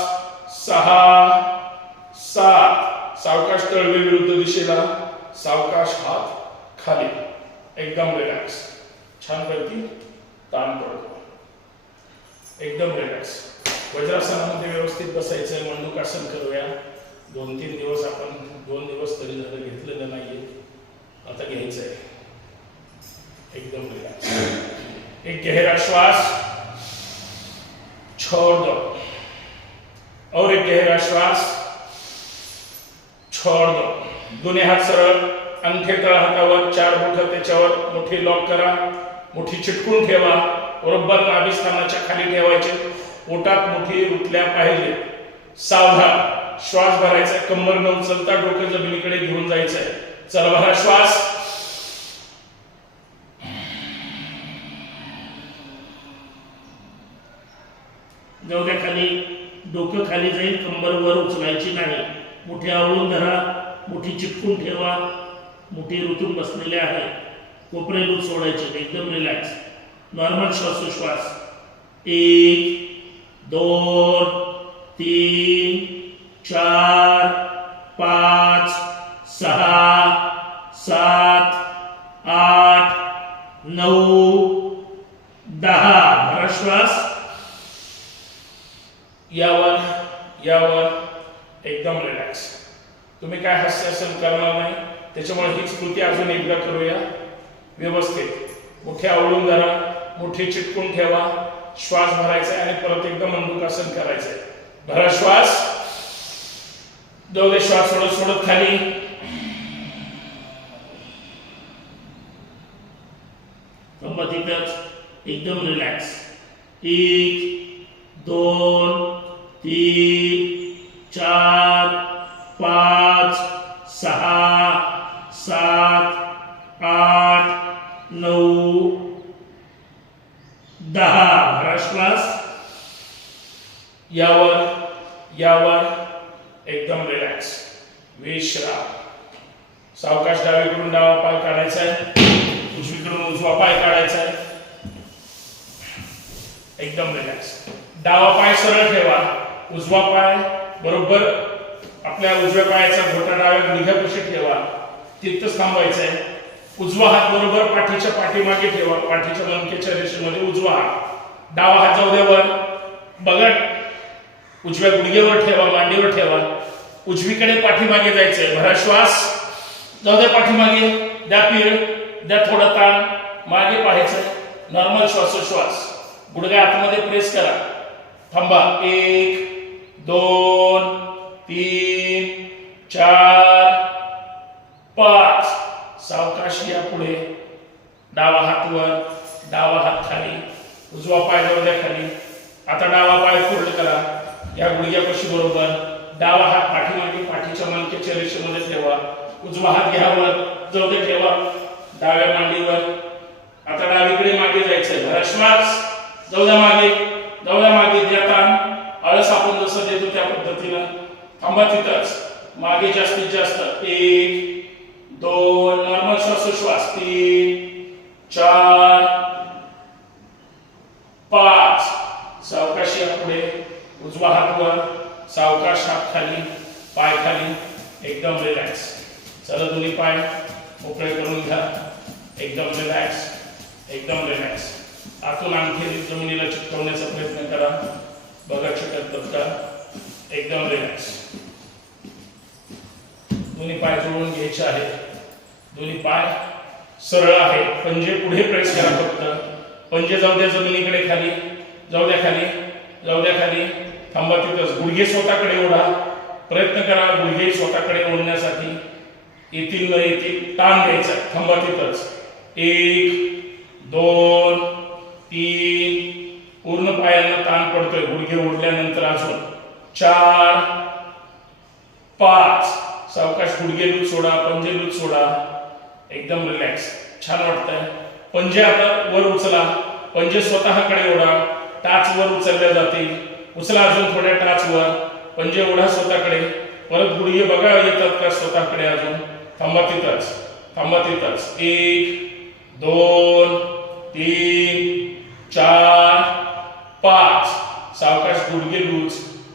6 7. सावकाश तळवे विरुद्ध दिशेला. सावकाश हात खाली. एकदम रिलॅक्स. छान पैकी ताण पडतो. एकदम रिलॅक्स. वज्रासनामध्ये व्यवस्थित बसायचंय. मंडूकासन करूया. 2-3 दिवस आपण 2 दिवस तरी झालं घेतलेलं नाहीये. आता घ्यायचंय. एकदम रिलॅक्स. एक गहरा श्वास छोड़ दो और एक गहरा श्वास छोड़ दो. दोन्ही हात सरळ. अंगठे तळ हातावर. 4 बोट त्याच्यावर. मुठी लॉक करा. मुठी चिटकून ठेवा. बरोबर नाभिस्थानाच्या खाली ठेवायचे. पोटात मुठी रुतल्या पाहिजे. सावधान. श्वास भरायचा. कंबर न उचलता डोकं जमिनीकडे घेऊन जायचंय. चला भरा श्वास. जाऊ द्या खाली. डोकं खाली जाईल. कंबर वर उचलायची नाही. मुठी आवळून धरा. मुठी चिटकून ठेवा. मुठी रुतून बसलेले आहे. कोपरे रूट सोडायचे. एकदम रिलॅक्स. नॉर्मल श्वासोश्वास. 1 2 3 4 5 6 7 8 9 10. भरा श्वास. यावर यावर. एकदम रिलॅक्स. तुम्ही काय हास्यासन करणार नाही, त्याच्यामुळे हीच कृती अजून एकदा करूया व्यवस्थित. मुठी आवळून धरा. मुठी चिटकून ठेवा. श्वास भरायचा आणि परत एकदा मंडूकासन करायचंय. भरा श्वास. जाऊ दे. श्वास सोडत सोडत खाली. थांबा तिथंच. एकदम रिलॅक्स. 1 2 3 4 5 6 7 10 भरा श्वास यावर एकदम रिलॅक्स विश्राम सावकाश डावीकडून डावा पाय काढायचा आहे उजवीकडून उजवा पाय काढायचा आहे एकदम रिलॅक्स डावा पाय सरळ ठेवा उजवा पाय बरोबर आपल्या उजव्या पायाचा घोटा डाव्या गुडघ्यापाशी ठेवा तिथंच थांबायचं आहे उजवा हात बरोबर पाठीच्या पाठीमागे ठेवा पाठीच्या मणक्याच्या रेषेमध्ये उजवा हात डावा हात जाऊ द्या वर बघत उजव्या गुडघ्यावर ठेवा मांडीवर ठेवा उजवीकडे पाठीमागे जायचंय भरा श्वास जाऊ द्या पाठीमागे द्या पीळ द्या थोडा ताण मागे पाहायचं नॉर्मल श्वासोश्वास गुडघा आतमध्ये प्रेस करा थांबा 1 2 3 4 5 सावकाश या पुढे डावा हात वर डावा हात खाली उजवा पाय जाऊ द्या खाली आता डावा पाय फोल्ड करा या गुडघ्यापाशी बरोबर डावा हात पाठीमागे पाठीच्या मणक्याच्या रेषेमध्ये ठेवा उजवा हात घ्या वर जाऊ दे ठेवा डाव्या मांडीवर आता डावीकडे मागे जायचंय भरा श्वास जाऊ द्या मागे द्या ताण आळस आपण जसं देतो त्या पद्धतीनं थांबा तिथंच मागे जास्तीत जास्त 1 2 नॉर्मल श्वासोश्वास 3 4 5 सावकाश या पुढे उजवा हात वर सावकाश हात खाली पाय खाली एकदम रिलॅक्स चला दोन्ही पाय मोकळे करून घ्या एकदम रिलॅक्स आतून आणखी जमिनीला चिकटवण्याचा प्रयत्न करा बघा चिकटतात का एकदम रिलॅक्स दोन्ही पाय जोडून घ्यायचे आहेत दोन्ही पाय सरळ आहे पंजे पुढे प्रेस करा फक्त पंजे जाऊ द्या जमिनीकडे खाली जाऊ द्या खाली थांबा तिथंच गुडघे स्वतःकडे ओढा प्रयत्न करा गुडघे स्वतःकडे ओढण्यासाठी येतील न येतील ताण द्यायचा थांबा तिथंच 1 2 3 पूर्ण पायांना ताण पडतोय गुडघे ओढल्यानंतर अजून 4 5 सावकाश गुडघे लूज सोडा पंजे लूज सोडा एकदम रिलॅक्स छान वाटतंय पंजे आता वर उचला पंजे स्वतःकडे ओढा टाच वर उचलल्या जातील उचला अजून थोड्या टाच वर पंजे ओढा स्वतःकडे परत गुडघे बघा येतात का स्वतःकडे अजून थांबा तिथंच 1 2 3 4 5 सावकाश गुडघे लूज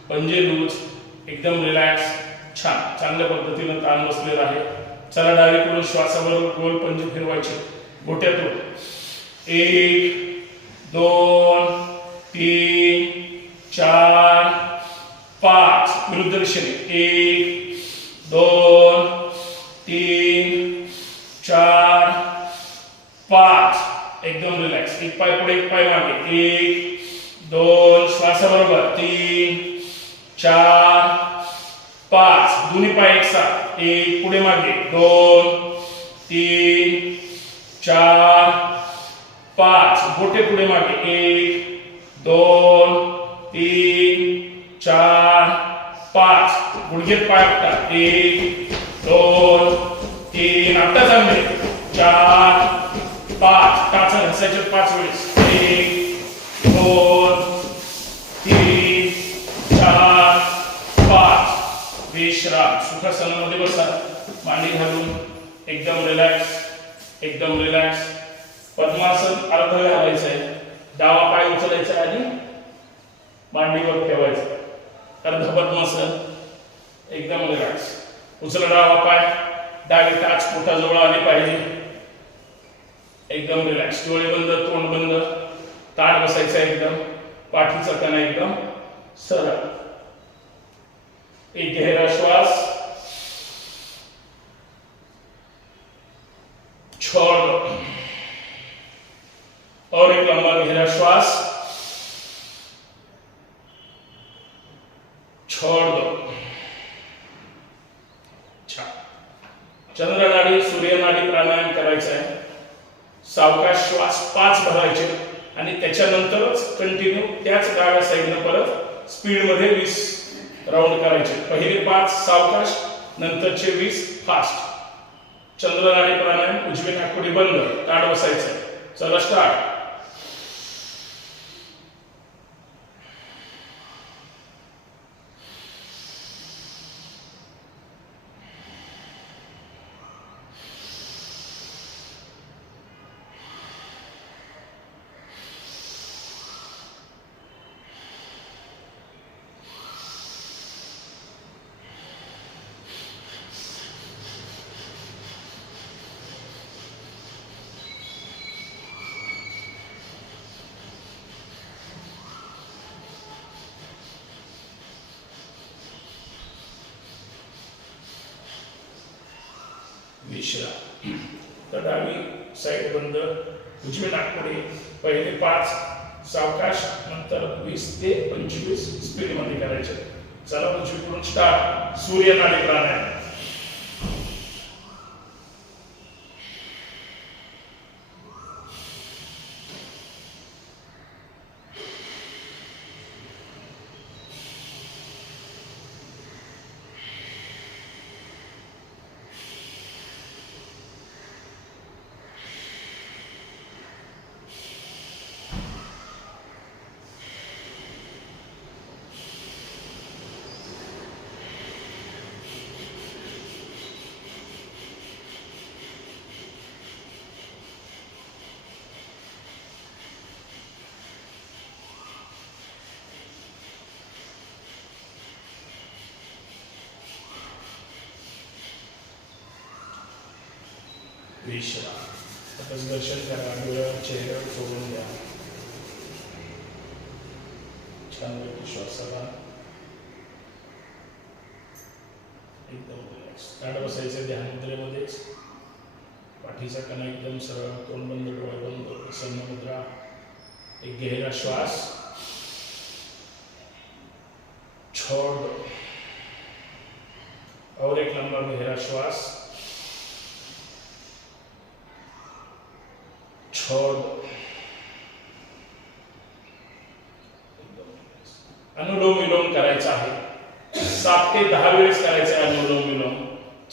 पंजे लूज एकदम रिलॅक्स छान चांगल्या पद्धतीने ताण बसलेला आहे चला डावीकडून श्वासाबरोबर गोल पंजे फिरवायचे घोट्यातून 1 2 3 4 5 विरुद्ध दिशेने 1 2 3 4 5 एकदम रिलॅक्स एक पाय पुढे एक पाय मागे 1 2 श्वासाबरोबर 3 4 5 दोन्ही पाय एकसाथ एक पुढे मागे 2 3 4 5 बोटे पुढे मागे 1 2 3 4 5 गुडघ्यात पाय आपटा 1 2 3 आपटा चांगले 4 5 टाचा घसायचे 5 वेळेस 1 2 3 4 5 विश्राम सुखासनामध्ये बसा मांडी घालून एकदम रिलॅक्स पद्मासन अर्ध घालायचं आहे डावा पाय उचलायचा आणि मांडीवर ठेवायचं अर्ध पद्मासन एकदम रिलॅक्स उचला डावा पाय डावी टाच पोटाजवळ आली पाहिजे एकदम रिलॅक्स डोळे बंद तोंड बंद ताठ बसायचा एकदम पाठीचा कणा एकदम सरळ एक गहरा श्वास छोड़ दो और एक लंबा गहरा श्वास छोड़ दो चंद्र नाडी सूर्य नाडी प्राणायाम करायचा आहे सावकाश श्वास 5 भरायचे आणि त्याच्यानंतरच कंटिन्यू त्याच डाव्या साईडने परत स्पीड मध्ये 20 राउंड करायचे पहिले 5 सावकाश नंतरचे 20 फास्ट चंद्र नाडी प्राणायाम उजवी नाकपुडी बंद ताठ बसायचं चला स्टार्ट. विश्राम. तर डावी साईड बंद, उजवे नाकपुडे. पहिले 5 सावकाश, नंतर 20 ते 25 स्पीड मध्ये करायचे. चला उजवीकडून स्टार्ट. सूर्यनाडी प्राणायाम. विश्राम. आता दर्शन करा. डोळ्यावर चेहऱ्यावर सोडून द्या. छान श्वासाला एकदम रिलॅक्स. ताट बसायचं ध्यान मुद्रेमध्येच. पाठीचा कणा एकदम सरळ, तोंड बंद, डोळे बंद, प्रसन्न मुद्रा. एक गहरा श्वास छोड़ दो और एक लंबा गहरा श्वास छोड़ दो. अनुलोम विलोम करायचा आहे. 7 ते 10 वेळेस करायचं आहे अनुलोम विलोम.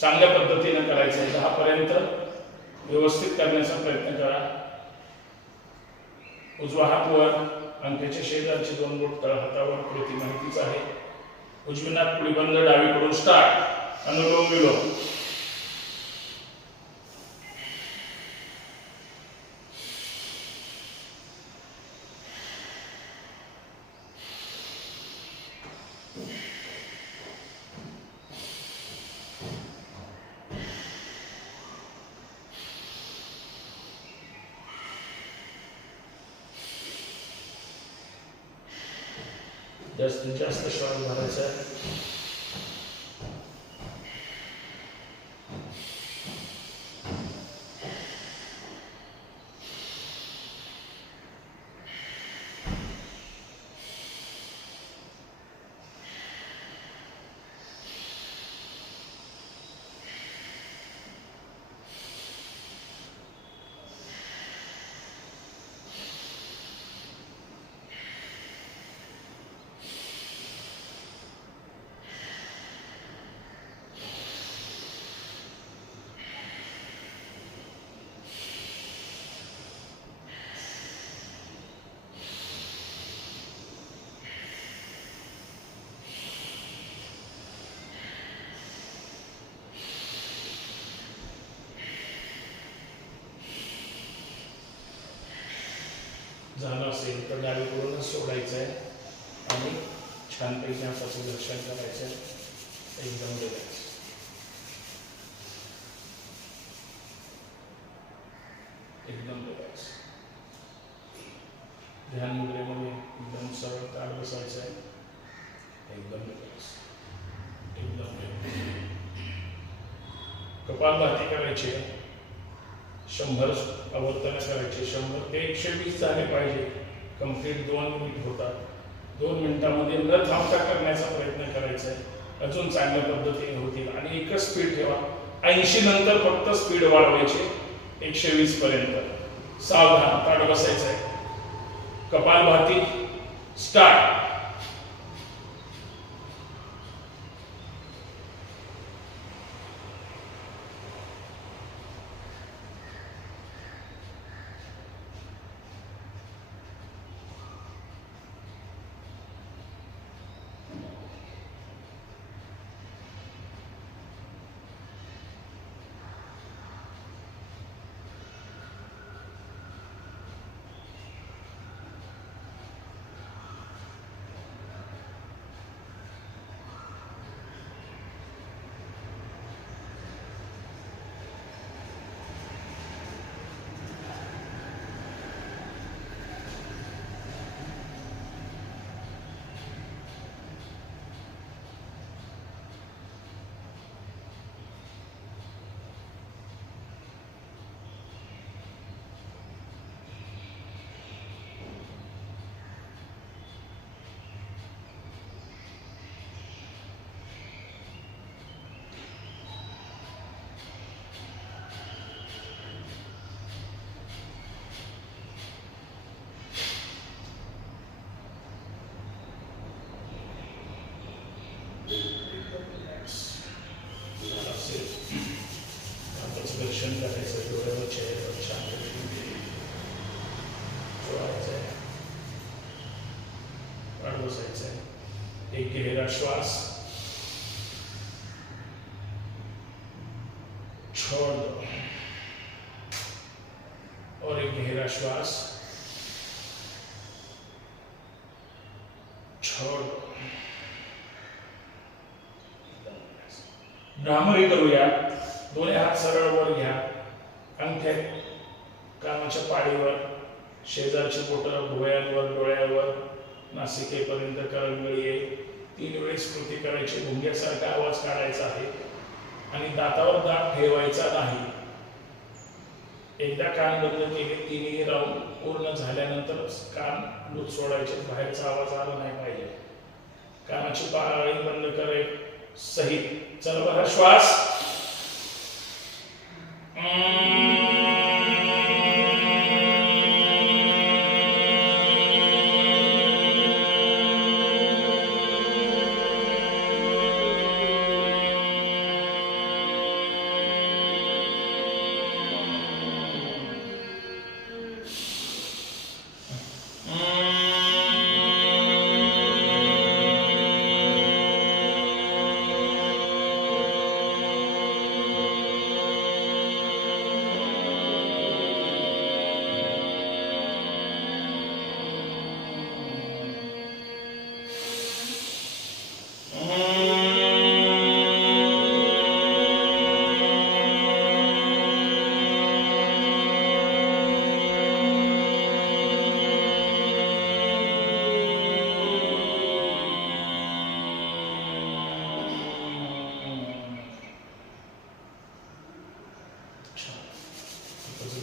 चांगल्या पद्धतीने करायचं आहे. 10 पर्यंत व्यवस्थित करण्याचा प्रयत्न करा. उजवा हात वर, अंगठ्याच्या शेजारचे 2 बोट तळहातावर. कृती माहितीच आहे. उजवी नाकपुडी बंद, डावीकडून स्टार्ट. अनुलोम विलोम. जास्तीत जास्त श्वास भरायचा आहे. झालं असेल तर डावीकडूनच सोडायचं आहे आणि छानपैकी हाताचं दर्शन करायचं आहे. एकदम रिलॅक्स. एकदम रिलॅक्स. ध्यान मुद्रेमध्ये एकदम सरळ ताट बसायचं आहे. एकदम रिलॅक्स. एकदम रिलॅक्स. कपालभाती करायची आहे. 100 आवर्तन करायचे. 100 ते 120 झाले पाहिजे. कंप्लीट 2 मिनिट होतात. 2 मिनिटांमध्ये न थांबता करण्याचा प्रयत्न करायचा आहे. अजून चांगल्या पद्धतीने होतील. आणि एकच स्पीड ठेवा. 80 नंतर फक्त स्पीड वाढवायची 120 पर्यंत. सावधान. ताट बसायचं आहे. कपालभाती स्टार्ट. एक गहरा श्वास, छोड़ दो और एक गहरा श्वास, छोड़ दो। भ्रामरी करूया। दोन्ही हात सरळ वर घ्या, अंगठे कानाच्या पाडीवर, शेजारची बोटं भुवयांवर, डोळ्यावर, नासिकेपर्यंत करंगळी आहे। 3 वेळेस कृती करायची, भुंग्यासारखा आवाज काढायचा आहे आणि दातावर दात ठेवायचा नाही। एकदा कान बंद केले, 3 राऊंड पूर्ण झाल्यानंतर कान लूट सोडायचे, बाहेरचा आवाज आला नाही पाहिजे। कानाची पाळी बंद करे सहित चला बघा श्वास,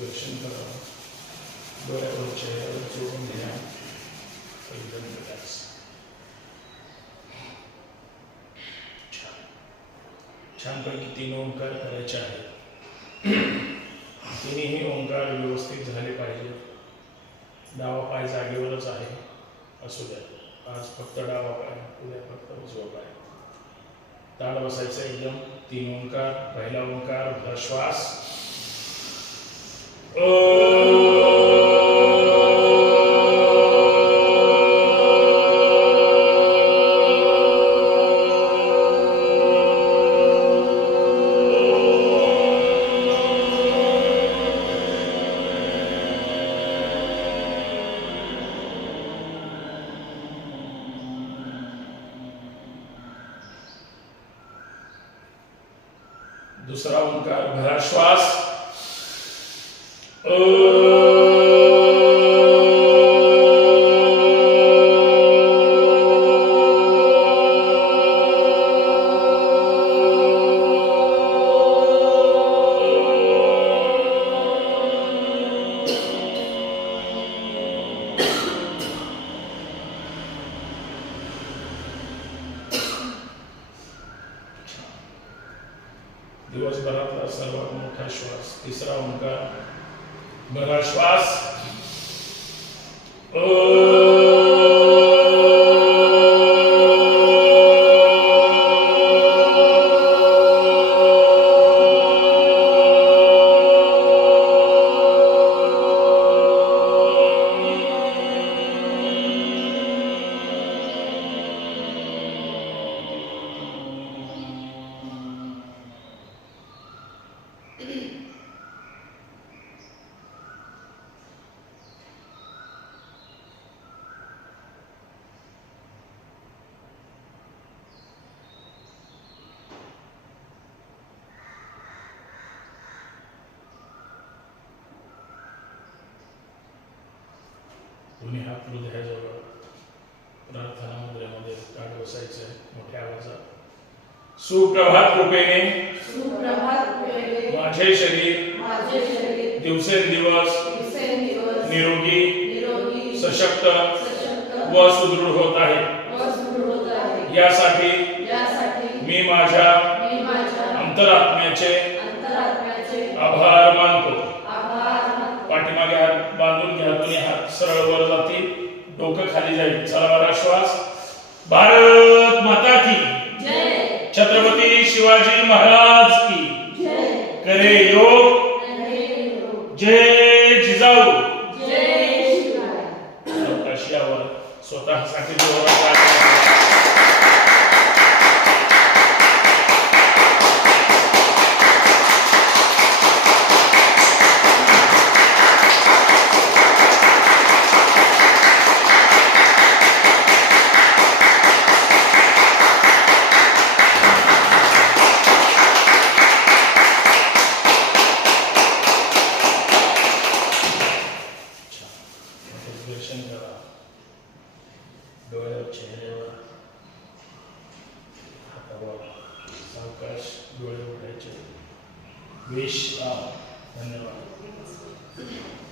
दर्शन करा, डोळ्यावर चेहऱ्यावर जोडून घ्या, एकदम रिलॅक्स। छानपैकी 3 ओंकार करायचे आहेत। 3ही ओंकार व्यवस्थित झाले पाहिजे। डावा पाय जागेवरच आहे, असू द्या। आज फक्त डावा पाय, उद्या फक्त उजवा पाय। ताड बसायचं एकदम। 3 ओंकार। पहिला ओंकार, भर श्वास, दूसरा ओंकार, भरा श्वास, दिवसभरातला सर्वात मोठा श्वास। तिसरा ओंकार, भरा श्वास, दोन्ही हात हृदयाजवळ, प्रार्थना मुद्रेमध्ये ताठ बसायचं आहे मोठ्या आवाजात। सुप्रभात कृपेने, सुप्रभात कृपेने माझे शरीर दिवसेंदिवस निरोगी, सशक्त व सुदृढ होत आहे। यासाठी मी माझ्या अंतरात्म्याचे आभार मानतो। पाठीमागे हात बांधून घ्या, दोन्ही हात सरळ वर जातील, डोकं खाली जाईल। चला बरा श्वास। भारत माता की जय, छत्रपती शिवाजी महाराज की जय, करे योग, जय जिजाऊ, जय शिवराय। स्वतःसाठी सर्क्युलेशन करा. डोळ्यावर, चेहऱ्यावर, हातावर सावकाश डोळे उघडायचे. विश धन्यवाद.